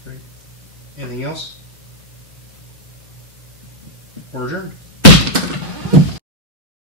Great. Anything else? We're adjourned.